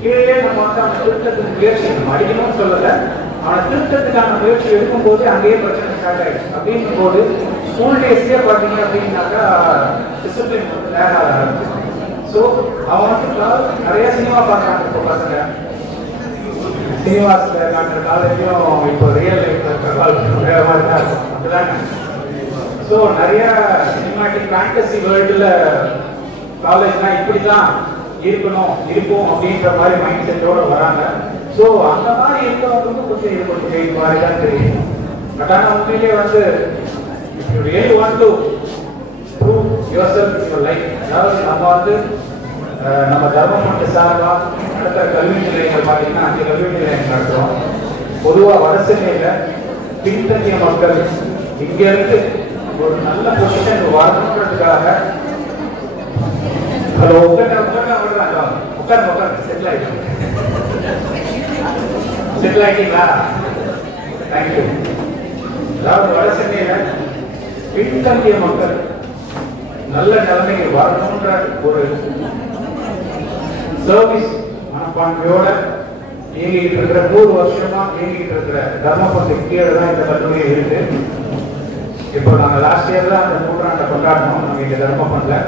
கீழே நம்ம வந்து அவனை திருத்தத்துக்கு முயற்சி நம்ம அடிக்கணும்னு சொல்லலை, அவனை திருத்தத்துக்கான முயற்சி எடுக்கும்போது அங்கேயே பிரச்சனை ஸ்டார்ட் ஆயிடுச்சு. அப்படிங்கும் போது ஸ்கூல் டேஸ்லேயே பார்த்தீங்க அப்படின்னாக்கா டிசிப்ளின் வந்து லேக் ஆக ஆரம்பிச்சு. ஸோ அவன் வந்து நிறைய சினிமா பார்க்குறாங்க. இப்போ பசங்க சினிமாஸில் காட்டுற காலேஜையும் இப்போ ரியல் லைஃப்ல இருக்கிற காலேஜும் வேற மாதிரி தான் இருக்கும். அப்படிதாங்க? ஸோ நிறைய சினிமாட்டிக் ஃபேண்டசி வேர்ல்டில் காலேஜ்னா இப்படி தான் இருப்போம் அப்படின்ற மாதிரி மைண்ட் செட்டோட வராங்க. ஸோ அந்த மாதிரி இருக்கிறவங்களுக்கு கொஞ்சம் இது கொஞ்சம் இது மாதிரி தான் தெரியும். பட் ஆனால் உண்மையிலே வந்து you really want to prove your self in your life. அதாவது நம்ம வந்து நம்ம தர்மபுரி சார்பாக நடத்துகிற கல்வி நிலையங்கள் பார்த்தீங்கன்னா 5 கல்வி நிலையங்கள் நடத்துகிறோம். பொதுவாக வடசென்னையில் பின்தங்கிய மக்கள் இங்கேருந்து ஒரு நல்ல பொசிஷன் வரணுன்றதுக்காக ஹலோ உட்கார் செட்டில் ஆகிட்டீங்களா? தேங்க்யூ. அதாவது வட சென்னையில் பின்தங்கிய மக்கள் நல்ல நிலைமைக்கு வரணுன்ற ஒரு சர்வீஸ் மனப்பான்மையோட இயங்கிட்டு இருக்கிற 100 வருஷமா இயங்கிட்டு இருக்கிற தர்மபுரி கீழே தான் இந்த கல்லூரி இருக்கு. இப்போ நாங்கள் லாஸ்ட் இயர் தான் அந்த 100ஆண்டை கொண்டாடணும் நம்ம இங்கே தர்மபுரியில்.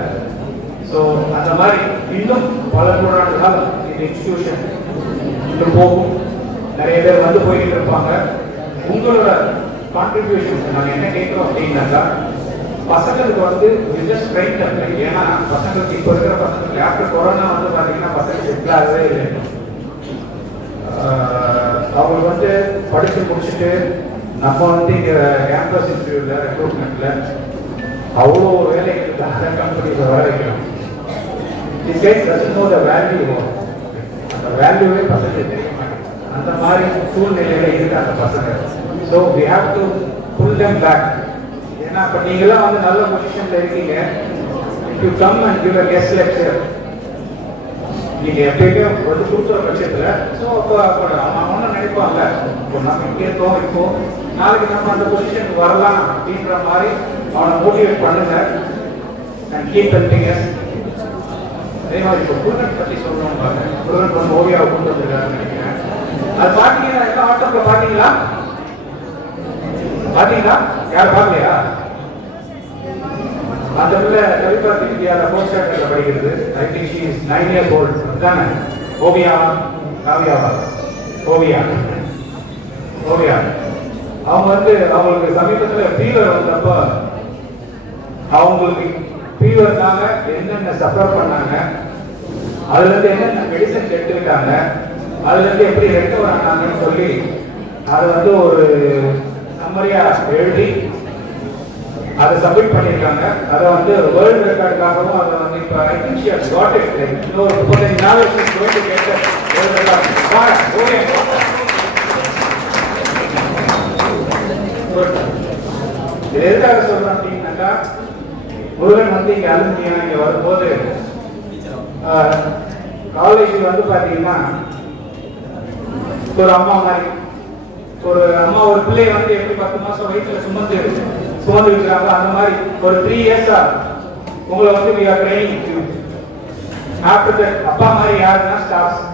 ஸோ அந்த மாதிரி இன்னும் பல 100 நாள் இந்த இன்ஸ்டிடியூஷன் இன்னும் போகும். நிறைய பேர் வந்து போய்கிட்டு இருப்பாங்க. உங்களோட கான்ட்ரிபியூஷன் நாங்கள் என்ன கேட்குறோம் அப்படின்னாக்கா, பசங்களுக்கு வந்து ஜஸ்ட் ரைட் இல்லை. ஏன்னா பசங்களுக்கு இப்போ இருக்கிற பசங்களுக்கு ஆஃப்டர் கொரோனா வந்து பார்த்தீங்கன்னா பசங்க செட்டில் ஆகவே இல்லை. அவங்க வந்து படித்து முடிச்சுட்டு நம்ம வந்து இங்கே கேம்பஸ் இன்டர்வியூவில் ரெக்ரூட்மெண்ட்டில் அவ்வளோ வேலைகளுக்காக கம்பெனியில் வர வைக்கணும். These guys doesn't know the value of அந்த வேல்யூவே பசங்க தெரிய மாட்டேங்குது. அந்த மாதிரி சூழ்நிலையில இருக்கு அந்த பசங்க. So we have to pull them back. ஏன்னா இப்போ நீங்களாம் வந்து நல்ல பொசிஷன்ல இருக்கீங்க. If you come and give a guest lecture, நீங்க எப்பயுமே வந்து கொடுக்குற பட்சத்தில் ஸோ அப்போ அவன் ஒன்றும் நினைப்பாங்க, இப்போ நம்ம இங்கே இருக்கோம், இப்போ நாளைக்கு நம்ம அந்த பொசிஷனுக்கு வரலாம் அப்படின்ற மாதிரி அவனை மோட்டிவேட் பண்ணுங்க. And keep helping as. அதே மாதிரி இப்போ முருகன் பற்றி சொல்லணும் பாருங்க. முருகன் வந்து ஓவியாவை கொண்டு வந்திருக்காருன்னு நினைக்கிறேன். அது பார்த்தீங்கன்னா எல்லா வாட்ஸ்அப்பில் பார்த்தீங்களா? யாரும் பார்க்கலையா? அந்த பிள்ளை கவிதா இந்தியாவில் 4th ஸ்டாண்டர்டில் படிக்கிறது. I think she is 9 years old. அதுதானே? ஓவியாவா காவியாவா? ஓவியா. அவங்க வந்து அவங்களுக்கு சமீபத்தில் ஃபீவர் வந்தப்போ அவங்களுக்கு ஃபீவர்னால என்னென்ன சஃபர் பண்ணாங்க, அதுலேருந்து என்னென்ன மெடிசன்ஸ் எடுத்துக்கிட்டாங்க, அதுலேருந்து எப்படி ரெக்கவர் ஆனாங்கன்னு சொல்லி அதை வந்து ஒரு சம்மரியா எழுதி அதை சப்மிட் பண்ணியிருக்காங்க. அதை வந்து வேர்ல்டு ரெக்கார்டுக்காகவும் அதை வந்து இப்போ I think she has got it. இன்னொரு 35 நாள் வேர்ல்டு ரெக்கார்டு. இது எதுக்காக சொல்றேன் அப்படின்னாக்கா, முருகன் வந்து இங்க அலுமினியா இங்க வரும்போது காலேஜில் வந்து பாத்தீங்கன்னா ஒரு அம்மா மாதிரி ஒரு பிள்ளைய வந்து எப்படி 10 மாசம் வயிற்றுல சுமந்து சுமந்து இருக்கிறாங்க. அந்த மாதிரி ஒரு 3 இயர்ஸா உங்களை வந்து we are training you. After that அப்பா மாதிரி யாருன்னா ஸ்டாஃப்ஸ்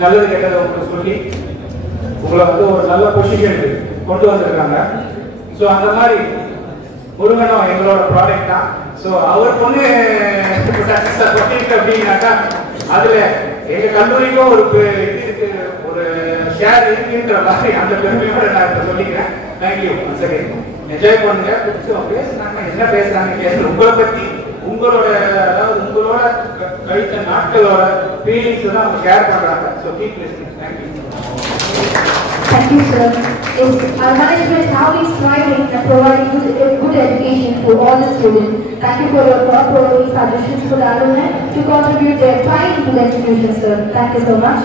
நல்லது கெட்டதை உங்களுக்கு சொல்லி உங்களை வந்து ஒரு நல்ல பொசிஷனுக்கு கொண்டு வந்திருக்காங்க. ஸோ அந்த மாதிரி முருகனும் எங்களோட ப்ராடக்ட் தான். ஸோ அவர் பொண்ணு அப்படின்னாக்கா அதுல எங்க கல்லூரிக்கும் ஒரு இது ஒரு ஷேர் இருக்குன்ற மாதிரி அந்த பெருமையோட நான் இப்ப சொல்லிக்கிறேன். தேங்க்யூ. என்ஜாய் பண்ணுங்க. பேசுனாங்க என்ன பேசுறாங்க கேட்கல. உங்களை பத்தி உங்களோட அதாவது உங்களோட கழித்த நாட்களோட ஃபீலிங்ஸ் தான் அவங்க ஷேர் பண்றாங்க. So keep listening. Thank you. Thank you, sir. Yes, our management have been striving and providing good education for all the students. Thank you for your thought-provoking suggestions for the alumni to contribute their time to the institution, sir. Thank you so much.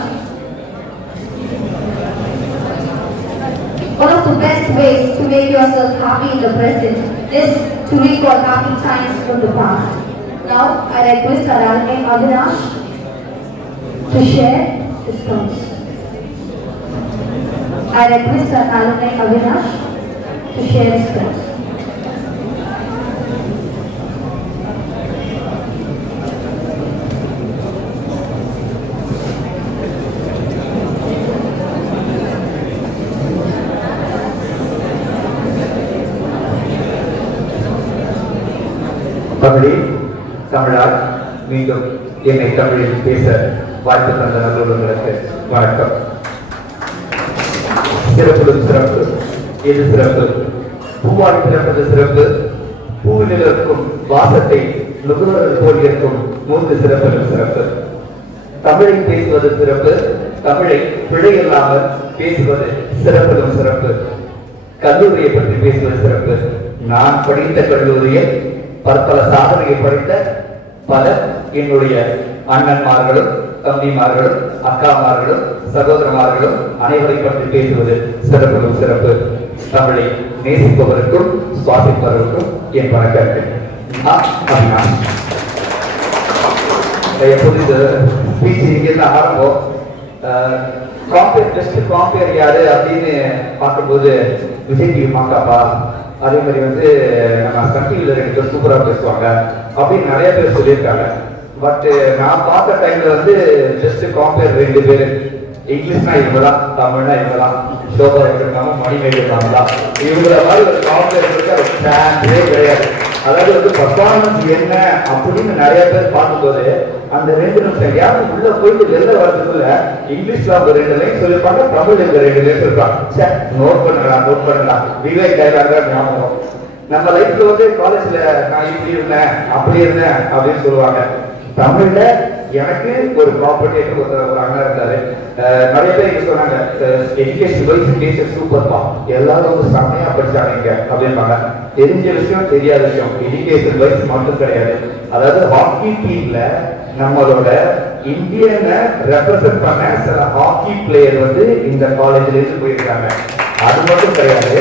One of the best ways to make yourself happy in the present is to recall happy times from the past. Now, I request our alumni Avinash to share his thoughts. I request our alumni Avinash to share his thoughts. தமிழே தமிழால் மீண்டும் என்னை தமிழில் பேச வாய்ப்பு தந்த நல்லுறவுகளுக்கு வணக்கம். சிறப்பிலும் சிறப்பு எது சிறப்பு? பூவாடி பிறப்பது சிறப்பு. பூவில் இருக்கும் வாசத்தை நுகர்வர்கள் போல் இருக்கும் மூன்று சிறப்பிலும் சிறப்பு. தமிழை பேசுவது சிறப்பு. தமிழை பிழை இல்லாமல் பேசுவது சிறப்பிலும் சிறப்பு. கல்லூரியை பற்றி பேசுவது சிறப்பு. நான் படித்த கல்லூரியில் பல சாதனையை படித்த பல என்னுடைய அண்ணன்மார்களும் தம்பிமார்களும் அக்காமார்களும் சகோதரமார்களும் அனைவரை பற்றி பேசுவது சிறப்பிலும் சிறப்பு. தமிழை நேசிப்பவருக்கும் சுவாசிப்பவருக்கும் என் வணக்கங்கள். புதிது ஸ்பீச் இங்கிருந்து ஆரம்பம். காம்பேர் ஜஸ்ட் காம்பேர் யாரு அப்படின்னு பார்க்கும்போது விஜய் டிவி மாக்காப்பா, அதே மாதிரி வந்து நம்ம சன் டிவியில் 2 பேர் சூப்பராக பேசுவாங்க அப்படின்னு நிறைய பேர் சொல்லியிருக்காங்க. பட் நான் பார்த்த டைம்ல வந்து ஜஸ்ட் காம்பேர் 2 பேர். இங்கிலீஷ்னா இவங்க தான், தமிழ்னா இவங்க தான், ஷோபா இருக்காங்க, மணிமேகலை தான். இவங்கள மாதிரி ஒரு காம்பேர் இருக்க ஒரு சான்ஸே கிடையாது. அதாவது வந்து பர்ஃபார்மன்ஸ் என்ன அப்படின்னு நிறைய பேர் பார்க்கும்போது அந்த 2 நிமிஷம் யாரும் உள்ள போயிட்டு வெளில வரதுக்குள்ள இங்கிலீஷ்ல அவங்க 2 லைன் சொல்லிருப்பாங்க, தமிழ் இந்த 2 லைன் சொல்லிருப்பாங்க. நோட் பண்ணலாம் விவேக் டைலாக் ஞாபகம். நம்ம லைஃப்ல வந்து காலேஜ்ல நான் இப்படி இருந்தேன் அப்படி இருந்தேன் அப்படின்னு சொல்லுவாங்க. தமிழ்ல எனக்கு ஒரு காம்படிட்டர் ஒரு அண்ணா இருந்தாரு. நிறைய பேர் இங்க சொன்னாங்க எஜுகேஷன் வைஸ் சூப்பர்ப்பா, எல்லாரும் வந்து செம்மையா படிச்சாங்க அப்படின்பாங்க. தெரிஞ்ச விஷயம் தெரியாத விஷயம் எஜுகேஷன் வைஸ் மட்டும் கிடையாது. அதாவது ஹாக்கி டீம்ல நம்மளோட இந்தியனை ரெப்ரசென்ட் பண்ண சில ஹாக்கி பிளேயர் வந்து இந்த காலேஜ்ல இருந்து போயிருக்காங்க. அது மட்டும் கிடையாது,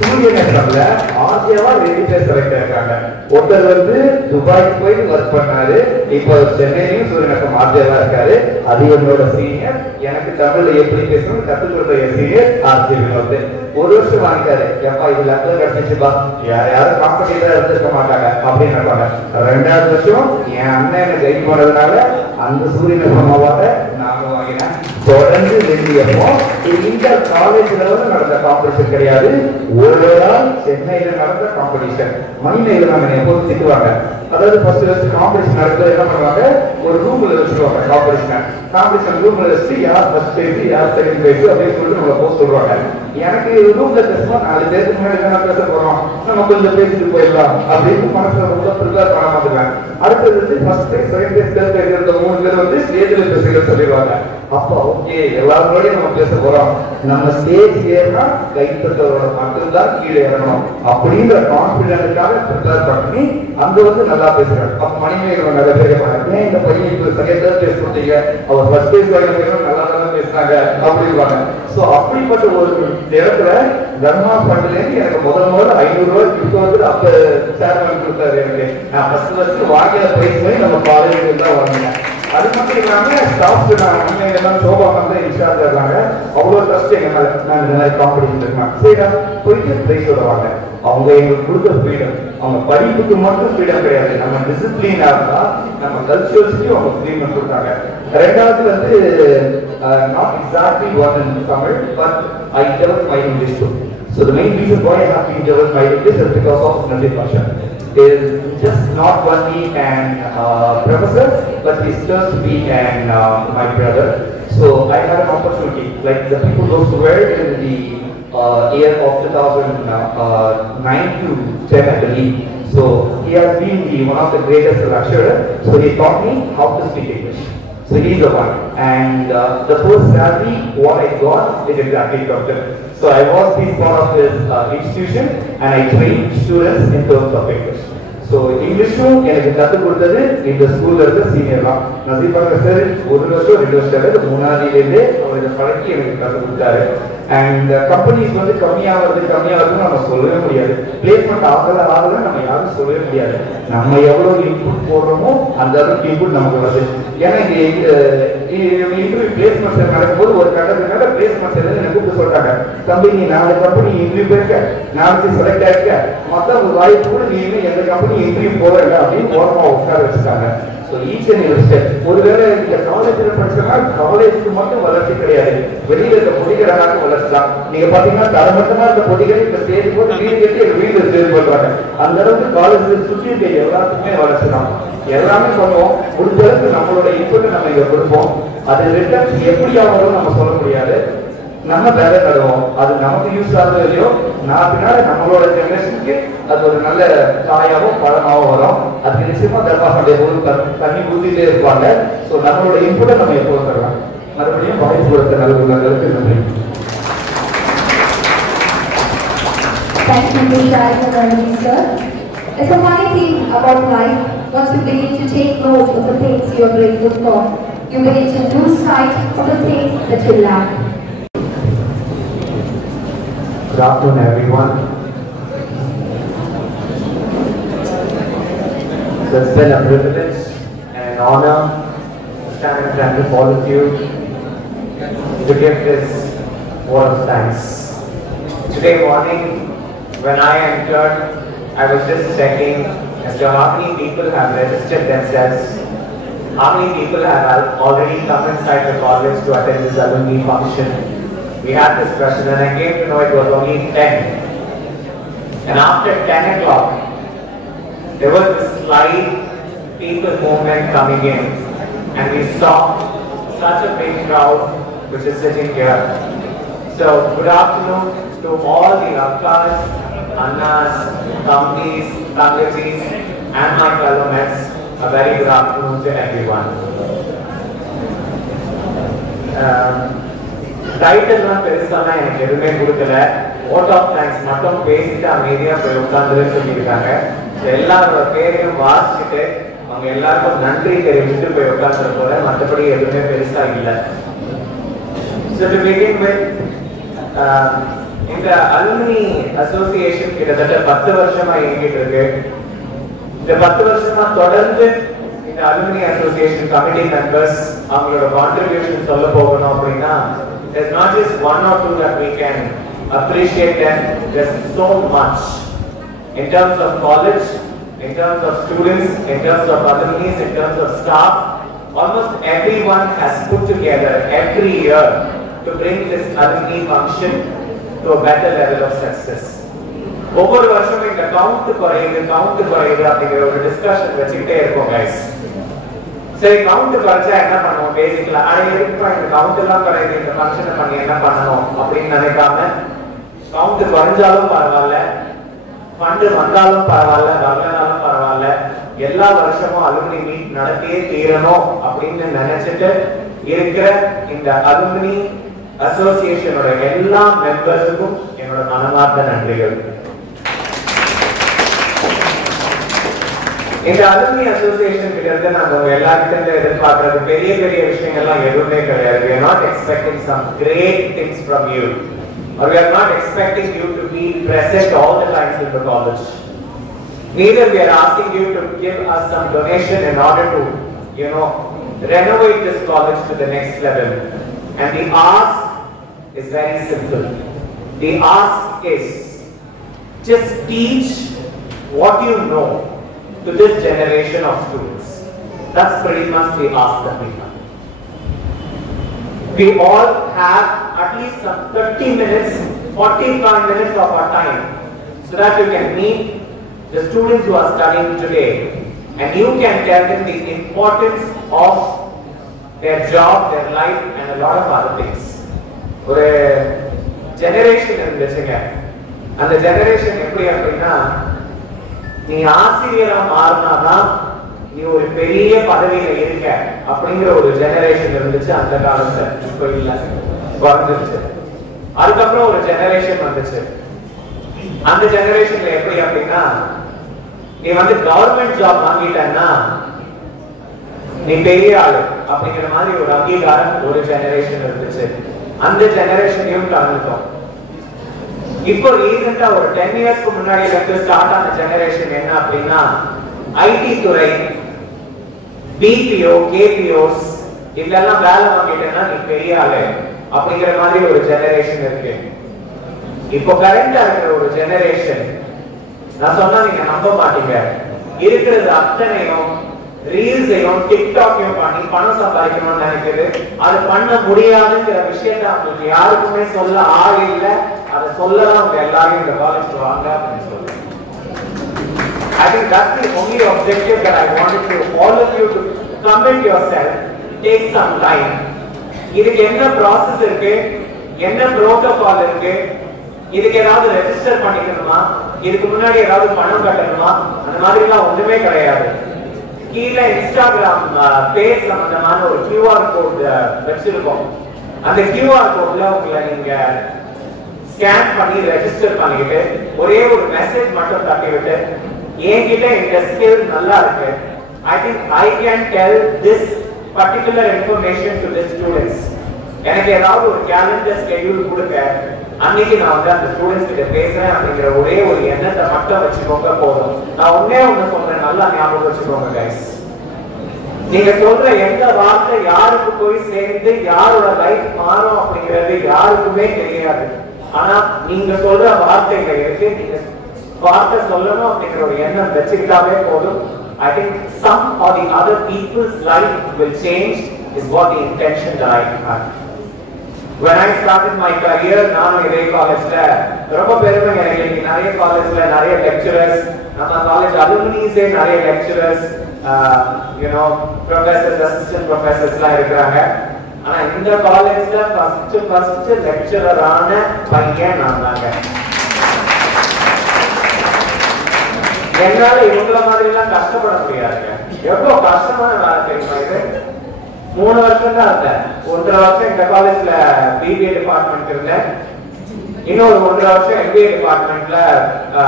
சூரியநகரம்ல ஆர்ஜேவா 2 பேர் செலக்ட் ஆயிருக்காங்க. ஒருத்தர் வந்து துபாய்க்கு போய் ஒர்க் பண்ணாரு, இப்போ சென்னையிலும் சூரியநகரம் ஆர்ஜேவா இருக்காரு. அது என்னோட சீனியர். எனக்கு தமிழ்ல எப்படி பேசணும் கற்றுக் கொடுத்த என் சீனியர் ஆர்ஜே வினோத். 1 வருஷம் வாங்கிட்டாரு. எப்பா இது லெட்டர் கிடைச்சிச்சுப்பா, யாரும் காம்படிட்டரா இருந்திருக்க மாட்டாங்க அப்படின்னு நினைப்பாங்க. 2வது வருஷம் என் அண்ணன் எனக்கு கைட் பண்ணதுனால அந்த சூரியநகரம் அவார்டை நானும் வாங்கினேன். தொடர்ந்து வெற்றியப்போம். இந்த காலேஜ் லெவலில் நடந்த காம்படிஷன் கிடையாது, ஓவரால் சென்னையில நடந்த காம்படிஷன். மணிமேகலை நாங்க எப்போதும் திட்டுவாங்க. அதாவது ஃபர்ஸ்ட் காம்படிஷன் நடக்குது என்ன பண்ணுவாங்க, ஒரு ரூம்ல வச்சுருவாங்க. காம்படிஷன் ரூம்ல வச்சு யார் ஃபர்ஸ்ட் பேசி யார் செகண்ட் பேசி அப்படின்னு சொல்லிட்டு நம்மளை போக சொல்லுவாங்க. எனக்கு ரூம்ல பேசுவோம் 4 பேருக்கு முன்னாடி என்ன பேச போறோம், நம்ம கொஞ்சம் பேசிட்டு போயிடலாம் அப்படின்னு மனசுல ரொம்ப ப்ரிப்பேர் பண்ண மாட்டேங்க. அடுத்தது வந்து first phase second phase third phase இருந்த 3 பேர் வந்து ஸ்டேஜ்ல பேசுகிற சொல்லிடுவாங்க. அப்போ ஓகே எல்லாரோடய நம்ம பேச போறோம், நம்ம ஸ்டேஜ் ஏறினா கைப்பற்றவரோட மட்டும்தான் கீழே இறங்கணும் அப்படின்ற கான்பிடன்ஸுக்காக ப்ரிப்பேர் பண்ணி அங்க வந்து நல்லா பேசுறாங்க. அப்ப மணிமேகலை நிறைய பேர் கேட்பாங்க, ஏன் இந்த பையன் இப்போ செகண்ட் தேர்ட் பேஸ் கொடுத்தீங்க, அவர் ஃபர்ஸ்ட் பேஸ் நல்லா தானே பேசினாங்க அப்படின்வாங்க. ஸோ அப்படிப்பட்ட ஒரு இடத்துல தர்மா ஃபண்ட்லேருந்து எனக்கு முதல் 500 ரூபாய் இப்போ வந்து அப்ப சேர்மன் கொடுத்தாரு எனக்கு. நான் ஃபர்ஸ்ட் வாங்கின பிரைஸ் மாதிரி நம்ம காலேஜ் தான் வாங்கினேன். அது மட்டும் இல்லாம ஸ்டாஃப் நான் எல்லாம் சோபா வந்து இன்சார்ஜ் இருக்காங்க. அவ்வளோ ட்ரஸ்ட் எங்க மேல நான் இந்த மாதிரி காம்படிஷன் இருக்கேன். சரி போயிட்டு பிரைஸ் வருவாங்க. அவங்க எங்களுக்கு கொடுத்த ஃப்ரீடம், அவங்க படிப்புக்கு மட்டும் ஃப்ரீடம் கிடையாது, நம்ம டிசிப்ளினா இருந்தா நம்ம கல்ச்சர்ஸ்க்கு அவங்க ஃப்ரீடம் கொடுத்தாங்க. ரெண்டாவது வந்து not exactly one in Tamil, but I developed my English too. So the main reason why I have been developed my English is because of Nandi Pasha. Is just not only an professor, but he's just to be an my brother. So I had an opportunity, like the people those who were in the year of 2009 to 10, I believe. So he has been one of the greatest lecturer. So he taught me how to speak English. So he's the one. And the first salary what I got is exactly from him. So I was the part of his institution and I trained students in terms of English. So இங்கிலீஷும் எனக்கு கற்றுக் கொடுத்தது இந்த ஸ்கூல்ல இருக்க senior தான். நசீபாங்க sir 1 வருஷம் 2 வருஷம் முன்னாடியிலேருந்தே அவர் இதை பழக்கி எனக்கு கற்றுக் கொடுத்தாரு. அண்ட் கம்பெனிஸ் வந்து கம்மியாகுதுன்னு நம்ம சொல்லவே முடியாது. பிளேஸ்மெண்ட் ஆகல நம்ம யாரும் சொல்லவே முடியாது. நம்ம எவ்வளோ இன்புட் போடுறோமோ அந்த அளவுக்கு இன்புட் நமக்கு வருது. ஏன்னா இன்டர்வியூ பிளேஸ்மெண்ட் நடக்கும்போது ஒரு கட்டத்துக்காக பிளேஸ்மெண்ட் எனக்கு கூப்பிட்டு சொல்லிட்டாங்க, தம்பி நீ 4 கம்பெனி இன்டர்வியூ போயிருக்க, நாளைக்கு செலக்ட் ஆயிருக்க, மற்ற ஒரு வாய்ப்பு கூட நீ இன்னும் எந்த கம்பெனி இன்டர்வியூ போகல அப்படின்னு ஓரமா உட்கார வச்சுட்டாங்க. So each and every step. ஒருவேளை இந்த காலேஜில் படிச்சோம்னா காலேஜுக்கு மட்டும் வளர்ச்சி கிடையாது, வெளியில இருக்க பொடிகளாக வளர்ச்சி தான். நீங்க பாத்தீங்கன்னா தரமட்டமா இருக்க பொடிகள் இந்த ஸ்டேஜ் போட்டு வீடு கட்டி எங்க வீடு ஸ்டேஜ் பண்றாங்க. அந்த அளவுக்கு காலேஜ் சுற்றி இருக்க எல்லாத்துக்குமே வளர்ச்சி தான். எல்லாமே பண்ணுவோம், முடிஞ்ச அளவுக்கு நம்மளோட இன்புட்டை நம்ம இங்க கொடுப்போம். அது ரிட்டர்ன்ஸ் எப்படியா வரும் நம்ம சொல்ல முடியாது. நம்ம வேலை தருவோம், அது நமக்கு யூஸ் ஆகுதோ இல்லையோ, நான் பின்னாடி நம்மளோட ஜெனரேஷனுக்கு அது ஒரு நல்ல காயாவும் பழமாவும் வரும். அதுக்கு நிச்சயமா தர்பாவுடைய ஒரு தண்ணி ஊற்றிட்டே இருப்பாங்க. ஸோ நம்மளோட இன்புட்டை நம்ம எப்போது தரலாம். மறுபடியும் வாய்ப்பு கொடுத்த நல்லவர்களுக்கு நன்றி. Thank you, sir. It's a funny thing about life. Once you begin to take note of the things you are grateful for, you begin to lose sight of the things that you lack. Good afternoon, everyone. So it's been a privilege and an honor to stand in front of all of you to give this word of thanks. Today morning, when I entered, I was just checking as to how many people have registered themselves, how many people have already come inside the college to attend this alumni function. We had this question and I came to know it was only 10. And after 10 o'clock, there was this slight people movement coming in and we saw such a big crowd which is sitting here. So good afternoon to all the Akkas, Annas, Thammis, Tangachis and my fellow mates. A very good afternoon to everyone. டைட்டில்லாம் பெருசானா எனக்கு எதுவுமே கொடுக்கல, vote of thanks மட்டும் பேசிட்டு அமைதியா போய் உட்காந்துன்னு சொல்லியிருக்காங்க. எல்லாரோட பேரையும் வாசிச்சுட்டு அவங்க எல்லாருக்கும் நன்றி தெரிவிச்சுட்டு போய் உட்காந்துற போல, மற்றபடி எதுவுமே பெருசா இல்லை. So to begin with, இந்த அலுமினி அசோசியேஷன் கிட்டத்தட்ட 10 வருஷமா இயங்கிட்டு இருக்கு. இந்த 10 வருஷமா தொடர்ந்து இந்த அலுமினி அசோசியேஷன் கமிட்டி மெம்பர்ஸ் அவங்களோட கான்ட்ரிபியூஷன் சொல்ல போகணும் அப்படின்னா, there's not just one or two that we can appreciate them. There's so much in terms of college, in terms of students, in terms of alumni, in terms of staff. Almost everyone has put together every year to bring this alumni function to a better level of success. ஒவ்வொரு வருஷமும் இந்த count குறையுது அப்படிங்கிற ஒரு discussion வச்சுக்கிட்டே இருக்கோம் guys. சரி, count குறைச்சா என்ன பண்ணுவோம்? பேசிக்கலா எதுக்குப்பா இந்த கவுண்ட் எல்லாம் குறையுது, இந்த ஃபங்க்ஷனை பண்ணி என்ன பண்ணணும் அப்படின்னு நினைக்காம, கவுண்ட் குறைஞ்சாலும் பரவாயில்ல, ஃபண்டு வந்தாலும் பரவாயில்ல, வரலனாலும் பரவாயில்ல, எல்லா வருஷமும் அலுமினி மீட் நடத்தியே தீரணும் அப்படின்னு நினைச்சிட்டு இருக்கிற இந்த அலுமினி அசோசியேஷனோட எல்லா மெம்பர்ஸுக்கும் என்னோட மனமார்ந்த நன்றிகள். இந்த அலுமினி அசோசியேஷன் கிட்ட இருந்து நாங்க எல்லார்கிட்ட எதிர்பார்க்கறது பெரிய பெரிய விஷயங்கள்லாம் எதுவுமே கிடையாது. We are not expecting some great things from you, or we are not expecting you to be present all the times in the college. Neither we are asking you to give us some donation in order to, renovate this college to the next level. And the ask is very simple. The ask is just teach what you know to this generation of students. That's pretty much the ask that we have. We all have at least some 30 minutes, 45 minutes of our time so that you can meet the students who are studying today and you can tell them the importance of their job, their life and a lot of other things. ஒரு generation இருந்துச்சுங்க. அந்த generation எப்படி அப்படின்னா, நீ ஆசிரியரா மாறினாதான் நீ ஒரு பெரிய பதவியில இருக்க அப்படிங்கிற ஒரு ஜெனரேஷன் இருந்துச்சு அந்த காலத்துல. இப்போ இல்ல, குறைஞ்சிருச்சு. அதுக்கப்புறம் ஒரு ஜெனரேஷன் வந்துச்சு. அந்த ஜெனரேஷன்ல எப்படி அப்படின்னா, நீ வந்து கவர்மெண்ட் ஜாப் வாங்கிட்டன்னா நீ பெரிய ஆளு அப்படிங்கிற மாதிரி ஒரு அங்கீகாரம் ஒரு ஜெனரேஷன் இருந்துச்சு. அந்த ஜெனரேஷனையும் கலந்துட்டோம். இப்போ ரீசெண்டா ஒரு 10 இயர்ஸ்க்கு முன்னாடி ஸ்டார்ட் ஆன ஜெனரேஷன் என்ன அப்படின்னா, ஐடி துறை, பிபிஓ, கேபிஓஸ் இதெல்லாம் வேலை வாங்கிட்டேன்னா நீ பெரிய ஆளு அப்படிங்கிற மாதிரி ஒரு ஜெனரேஷன் இருக்கு. இப்போ கரண்டா இருக்கிற ஒரு ஜெனரேஷன், நான் சொன்னா நீங்க நம்ப மாட்டீங்க, இருக்கிறது அத்தனையும் ரீல்ஸையும் டிக்டாக்கையும் பண்ணி பணம் சம்பாதிக்கணும்னு நினைக்கிறது. அது பண்ண முடியாதுங்கிற விஷயத்த அவங்களுக்கு யாருக்குமே சொல்ல ஆள் இல்லை. அதை சொல்லலாம் அவங்க எல்லாரும் இந்த காலேஜ் வாங்க அப்படின்னு சொல்லுவாங்க. I think that's the only objective that I wanted to all of you to commit yourself, take some time. இதுக்கு என்ன ப்ராசஸ் இருக்கு, என்ன புரோட்டோகால் இருக்கு, இதுக்கு ஏதாவது ரெஜிஸ்டர் பண்ணிக்கணுமா, இதுக்கு முன்னாடி ஏதாவது பணம் கட்டணுமா, அந்த மாதிரி எல்லாம் ஒண்ணுமே கிடையாது. கீழே இன்ஸ்டாகிராம் பேஜ் சம்பந்தமான ஒரு QR கோட் வச்சிருக்கோம். அந்த QR கோட்ல உங்களை நீங்க ஸ்கேன் பண்ணி ரெஜிஸ்டர் பண்ணிட்டு ஒரே ஒரு மெசேஜ் மட்டும் தட்டி விட்டு, என்கிட்ட இந்த ஸ்கில் நல்லா இருக்கு, I think I can tell this particular information to the students. எனக்கு ஏதாவது ஒரு கேலண்டர் ஸ்கெட்யூல் கொடுங்க, அன்னைக்கு நான் வந்து அந்த ஸ்டூடெண்ட்ஸ் கிட்ட பேசுறேன் அப்படிங்கிற ஒரே ஒரு எண்ணத்தை மட்டும் வச்சுக்கோங்க போதும். நான் ஒன்னே ஒண்ணு சொல்றேன், நல்லா ஞாபகம் வச்சுக்கோங்க கைஸ். நீங்க சொல்ற எந்த வார்த்தை யாருக்கு போய் சேர்ந்து யாரோட லைஃப் மாறும் அப்படிங்கிறது யாருக்குமே தெரியாது. ஆனா நீங்க சொல்ற வார்த்தைகளை இருக்கு, நீங்க வார்த்தை சொல்லணும் அப்படிங்கிற ஒரு எண்ணம் வச்சுக்கிட்டாவே போதும். I think some or the other people's life will change is what the intention that I have. When I started my career, நானும் இதே காலேஜ்ல ரொம்ப பெருமை எனக்கு. நிறைய காலேஜ்ல நிறைய லெக்சரர்ஸ், நம்ம காலேஜ் அலுமினிஸே நிறைய லெக்சரர்ஸ், ப்ரொஃபசர்ஸ், அசிஸ்டன்ட் ப்ரொஃபசர்ஸ்லாம் இருக்கிறாங்க. ஆனா இந்த காலேஜ்ல ஃபர்ஸ்ட் லெக்சரரான பையன் நான் தாங்க. என்னால இவங்கள மாதிரி எல்லாம் கஷ்டப்பட முடியாதுங்க. எவ்வளவு கஷ்டமான வேலை தெரியுமா இது. 3 வருஷம் தான் இருந்தேன். 1.5 வருஷம் இந்த காலேஜ்ல பிபிஏ டிபார்ட்மெண்ட் இருந்தேன். இன்னொரு 1.5 வருஷம் எம்பிஏ டிபார்ட்மெண்ட்ல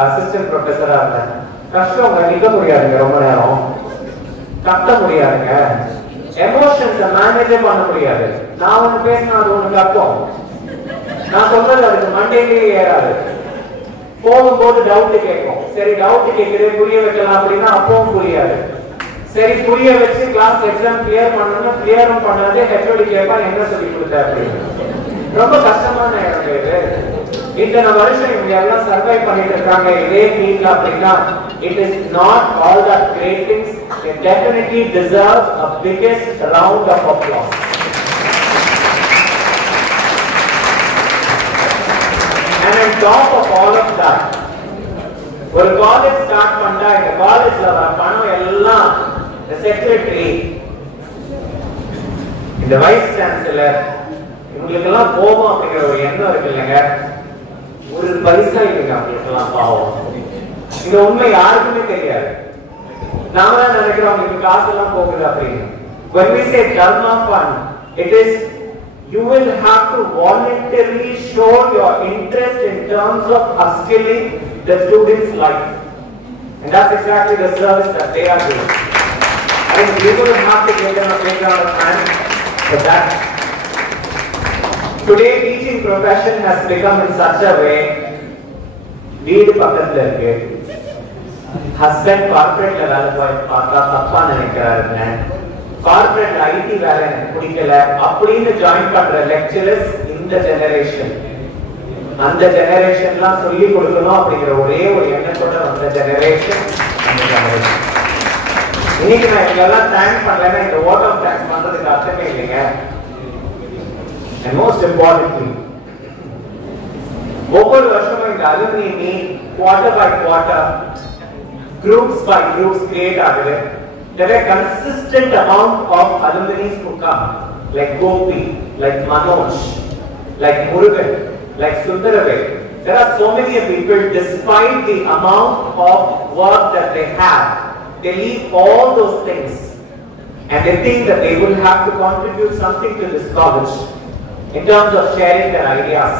அசிஸ்டன்ட் ப்ரொஃபஸரா இருந்தேன். கஷ்டம் நிக்க முடியாதுங்க, ரொம்ப நேரம் கத்த முடியாதுங்க, எமோஷன்ஸை மேனேஜே பண்ண முடியாது. நான் ஒண்ணு பேசினா அது ஒண்ணு கத்தும், நான் சொல்றது அதுக்கு மண்டையிலேயே ஏறாது. போகும்போது டவுட் கேட்கும், சரி டவுட் கேட்குது புரிய வைக்கலாம் அப்படின்னா அப்பவும் புரியாது. சரி புரிய வச்சு கிளாஸ் எக்ஸாம் கிளியர் பண்ணணும்னா கிளியரும் பண்ணாது. ஹெச்ஓடி கேட்பா என்ன சொல்லி கொடுத்த அப்படின்னு. ரொம்ப கஷ்டமான இடம் இது. இத்தனை வருஷம் இவங்க எல்லாம் சர்வை பண்ணிட்டு இருக்காங்க இதே ஃபீல்ட்ல அப்படின்னா it is not all that great things. They definitely deserve a biggest round of applause. And on top of all of that, ஒரு காலேஜ் ஸ்டார்ட் பண்ணா இந்த காலேஜ்ல வர பணம் எல்லாம் இந்த செக்ரட்டரி, இந்த வைஸ் சான்சலர் இவங்களுக்கெல்லாம் போகும் அப்படிங்கிற ஒரு எண்ணம் இருக்கு இல்லைங்க. ஒரு பைசா இல்லைங்க அவங்களுக்கெல்லாம் பாவம். இந்த உண்மை யாருக்குமே தெரியாது. நாம தான் நினைக்கிறோம் அவங்களுக்கு காசு எல்லாம் போகுது அப்படின்னு. When we say Dharma Fund, it is you will have to voluntarily show your interest in terms of upskilling the students' life, and that's exactly the service that they are doing. I think we will have to give them a big round of hands for that. Today, teaching profession has become in such a way. வீடு பக்கத்துல இருக்கு, husband கார்பரேட்ல வேலை பார்த்தா தப்பா நினைக்கிறாருங்க, கார்பரேட்ல ID வேலை எனக்கு பிடிக்கல அப்படின்னு ஜாயின் பண்ற லெக்சரர்ஸ் இந்த ஜெனரேஷன். அந்த ஜெனரேஷன்லாம் சொல்லி கொடுக்கணும் அப்படிங்கிற ஒரே ஒரு எண்ணத்தோட வந்த ஜெனரேஷன் அந்த ஜெனரேஷன். இன்னைக்கு நான் இதெல்லாம் தேங்க் பண்ணலைன்னா இந்த ஓட் ஆஃப் தேங்க்ஸ் பண்றதுக்கு அர்த்தமே இல்லைங்க. And most importantly, ஒவ்வொரு வருஷமும் இந்த alumni meet quarter by quarter, groups by groups create ஆகுது. There are consistent amount of alumni who come, like Gopi, like Manoj, like Murugan, like Sundaravai. There are so many people, despite the amount of work that they have, they leave all those things and they think that they will have to contribute something to this college in terms of sharing their ideas.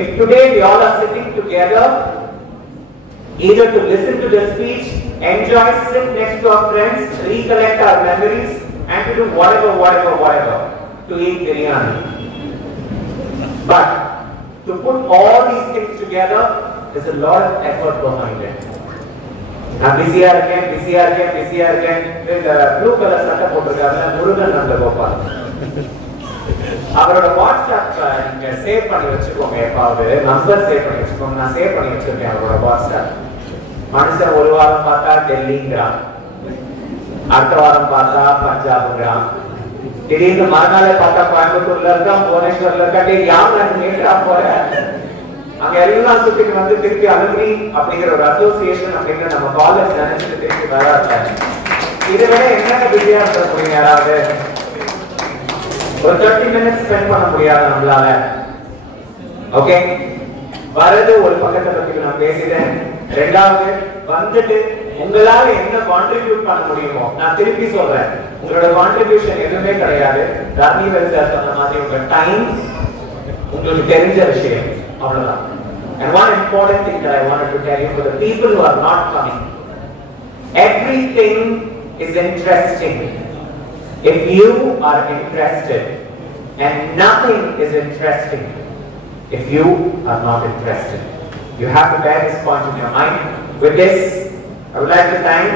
If today we all are sitting together, either to listen to the speech, enjoy, sit next to our friends, recollect our memories, and to do whatever, to eat biryani. But to put all these things together, there's a lot of effort behind it. I'm busier again. With the blue color sata poturukkaanga Murugan Nandagopal. அவரோட WhatsApp நீங்க save பண்ணி வச்சுக்கோங்க. எப்பாவது number save பண்ணி வச்சுக்கோங்க. நான் save பண்ணி வச்சிருக்கேன் அவரோட வாட்ஸ்அப். மனுஷன் ஒரு வாரம் பார்த்தா டெல்லிங்கிறான், அடுத்த வாரம் பார்த்தா பஞ்சாப்ங்கிறான், திடீர்னு மறுநாளே பார்த்தா கோயம்புத்தூர்ல இருக்கான், புவனேஸ்வர்ல இருக்காட்டே யாரும் நேற்றா போற அங்க எல்லாம் சுத்திட்டு வந்து திருப்பி அலுமினி அப்படிங்கிற ஒரு அசோசியேஷன் அப்படிங்கிற நம்ம காலேஜ் நினைச்சிட்டு திருப்பி வராது. இதை விட என்ன பிஸியா இருக்க முடியும்? யாராவது ஒரு 30 minutes ஸ்பெண்ட் பண்ண முடியாது நம்மளால. ஓகே, வரது ஒரு பக்கத்தை பத்தி நான் பேசிட்டேன். ரெண்டாவது வந்துட்டு உங்களால என்ன கான்ட்ரிபியூட் பண்ண முடியுமோ நான் திருப்பி சொல்றேன். உங்களோட கான்ட்ரிபியூஷன் எதுவுமே கிடையாது. தர்மி வெல்சார் சொன்ன மாதிரி உங்க டைம், உங்களுக்கு தெரிஞ்ச விஷயம், அவ்வளவுதான். And one important thing that I wanted to tell you for the people who are not coming, everything is interesting if you are interested, and nothing is interesting if you are not interested. You have to bear this point in your mind. With this, I would like to thank,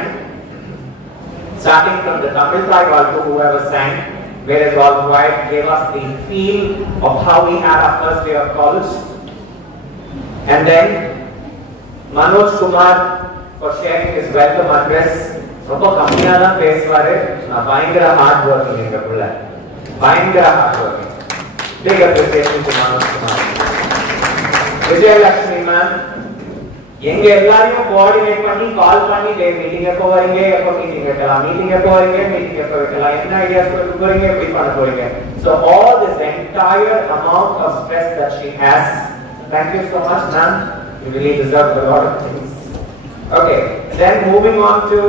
starting from the Tamil Tribe, whoever sang, whereas all quiet, gave us the feel of how we had our first day of college. And then Manoj Kumar for sharing his welcome address. ரொம்ப கம்மியா தான் பேசுவாரு. நான் பயங்கர hard working எங்க புள்ள, பயங்கர hard working. Big appreciation to Manoj Kumar. Vijayalakshmi ma'am எங்க எல்லாரையும் கோஆர்டினேட் பண்ணி கால் பண்ணி மீட்டிங் எப்போ வரீங்க, எப்போ மீட்டிங் வைக்கலாம், மீட்டிங் எப்போ வரீங்க, மீட்டிங் எப்போ வைக்கலாம், என்ன ஐடியாஸ் கொடுக்க போறீங்க, எப்படி பண்ண போறீங்க. So all this entire amount of stress that she has, thank you so much ma'am, you really deserve a lot of things. Okay, then moving on to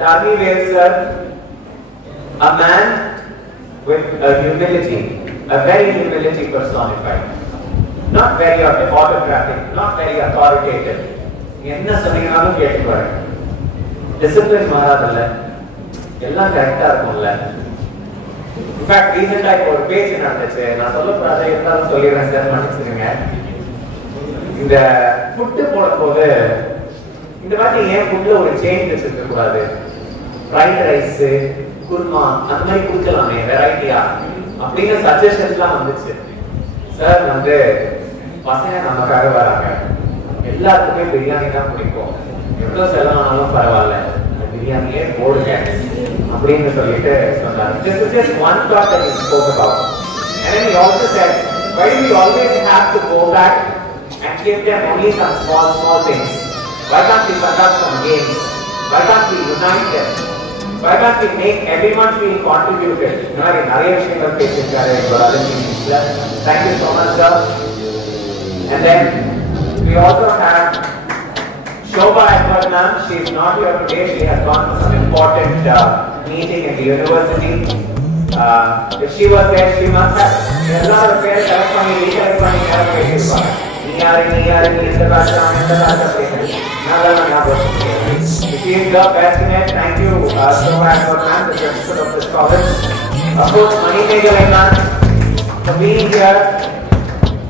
Dharmi Velsar, a man with a humility, a very humility personified, not very autocratic, not very authoritative. என்ன சொன்னீங்கனாலும் கேட்டுப்பாரு. Discipline மாறாதல்ல, எல்லாம் கரெக்டா இருக்கும்ல. In fact ரீசெண்டா இப்போ ஒரு பேச்சு நடந்துச்சு, நான் சொல்லக்கூடாது இருந்தாலும் சொல்லிடுறேன் சார், மன்னிச்சுருங்க. இந்த ஃபுட்டு போடும்போது இந்த மாதிரி ஏன் ஃபுட்ல ஒரு சேஞ்ச் வச்சிருக்க கூடாது, ஃப்ரைட் ரைஸ், குருமா அந்த மாதிரி கொடுக்கலாமே வெரைட்டியா அப்படின்னு சஜஷன்ஸ்லாம் வந்துச்சு. சார் வந்து பசங்க நமக்காக வராங்க, எல்லாத்துக்குமே பிரியாணி தான் பிடிக்கும், எவ்வளவு செலவானாலும் பரவாயில்ல பிரியாணியே போடுங்க அப்படின்னு சொல்லிட்டு சொன்னார். This is just one thought that he spoke about. And then he also said, why do we always have to go back and give them only some small things? Why can't we conduct some games? Why can't we unite them? Why can't we make everyone feel contributed? நிறைய விஷயங்கள் பேசியிருக்காரு. Thank you so much sir. And then we also have Shobha Edward ma'am. She is not here today. She has gone to some important meeting in the university. If she was there, she must have எல்லாரும் பேரை correct பண்ணி ரீகரெக்ட் பண்ணி நேரம் பேசியிருப்பாங்க. நீ யாரு எந்த பாஷா பேசுறேன் நல்லா ஞாபகம். She is the best in it. Thank you Shobha Edward ma'am, the principal of this college. Of course Manimegalai ma'am for being here.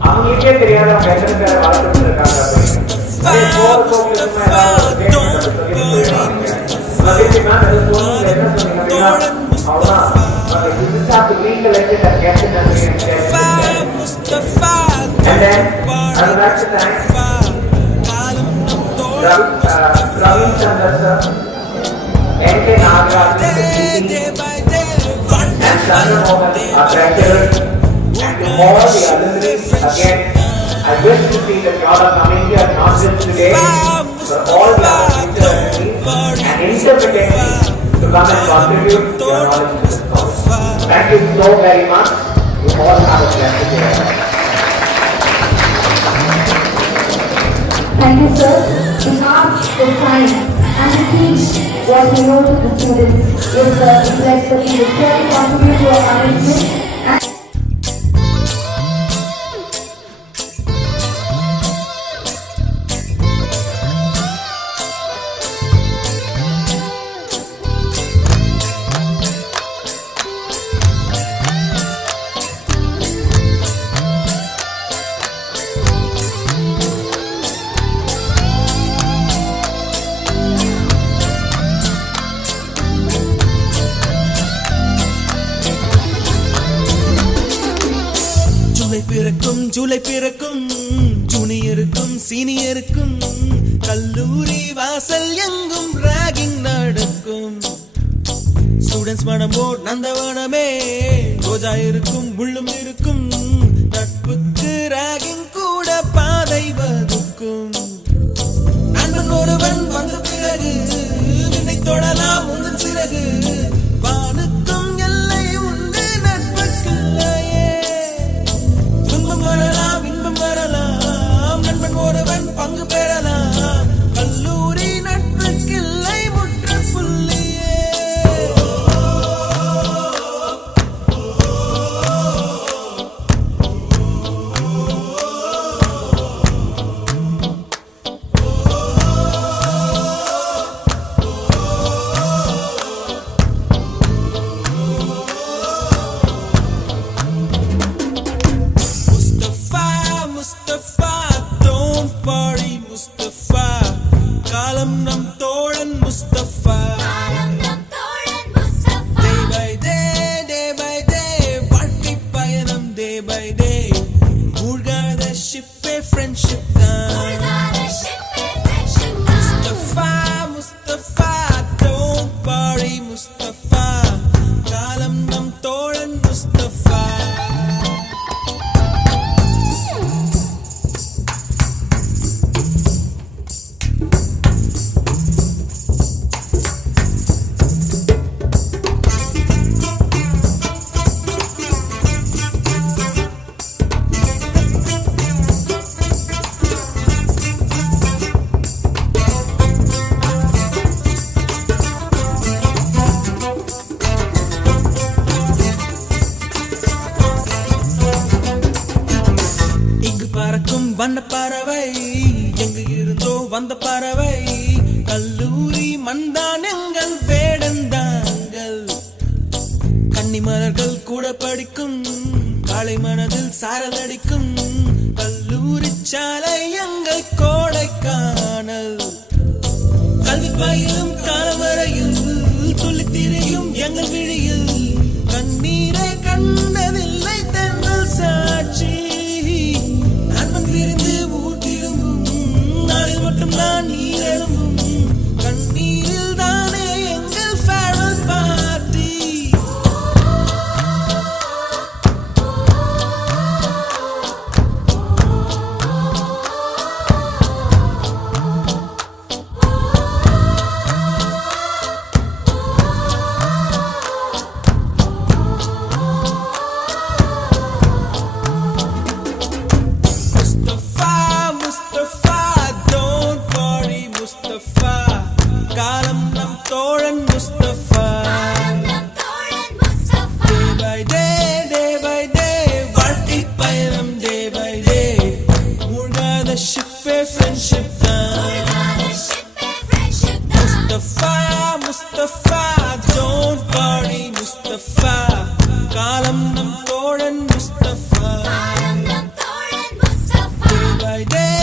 அவங்களுக்கே தெரியாத அவங்க எத்தனை பேரை வளர்த்துட்டு இருக்காங்க அப்படின்னு. அவ்வளோதான். And then I would like to thank Praveen Chandra sir, N.K. Nagarajan, and Chandra Mohan, our treasurer, and to all the alumni again. I wish to see that you all are coming here not just today, but all the other teachers and intermittently to come and contribute to your knowledge to this college. Thank you so very much. You all have a blessed day. Thank you, sir. The art, the science, and the teach what we know to the students is the reflects that we will surely contribute to our management. July பிறக்கும் ஜூனியருக்கும் சீனியருக்கும் கல்லூரி வாசல் எங்கும் ragging நடக்கும். Students மனம் போர் நந்தவனமே ரோஜா இருக்கும் முள்ளும் இருக்கும். நட்புக்கு ragging கூட பாதை வகுக்கும். நண்பன் ஒருவன் வந்த பிறகு விண்ணை தொடலாம் உந்தன் சிறகு. வானுக்கும் எல்லை உண்டு நட்புக்குள்ளையே. துன்பம் வரலாம் இன்பம் வரலாம் நண்பன் ஒருவன் பங்கு பெறலாம். கல்லூரி நட்புக்கில்லை முற்றுப்புள்ளியே. வண்ண பறவை எங்கு இருந்தோ வந்த பறவை. கல்லூரி மந்தான் எங்கள் வேடந்தாங்கள். கன்னிமலர்கள் கூட படிக்கும் காலை மனதில் சாரல் அடிக்கும். கல்லூரி சாலை எங்கள் கோடைக்கானல். கல்வி பயிலும் காலம் வரையில் துள்ளி திரியும் எங்கள் விழியில். கண்ணீரை கண்டதில்லை தென்றல் சாட்சி. விரிந்து ஊட்டிரும்பும் நாளில் மட்டும் நான் நீரெழும்பும். கண்ணீரில் தானே எங்கள் farewell party. Day by day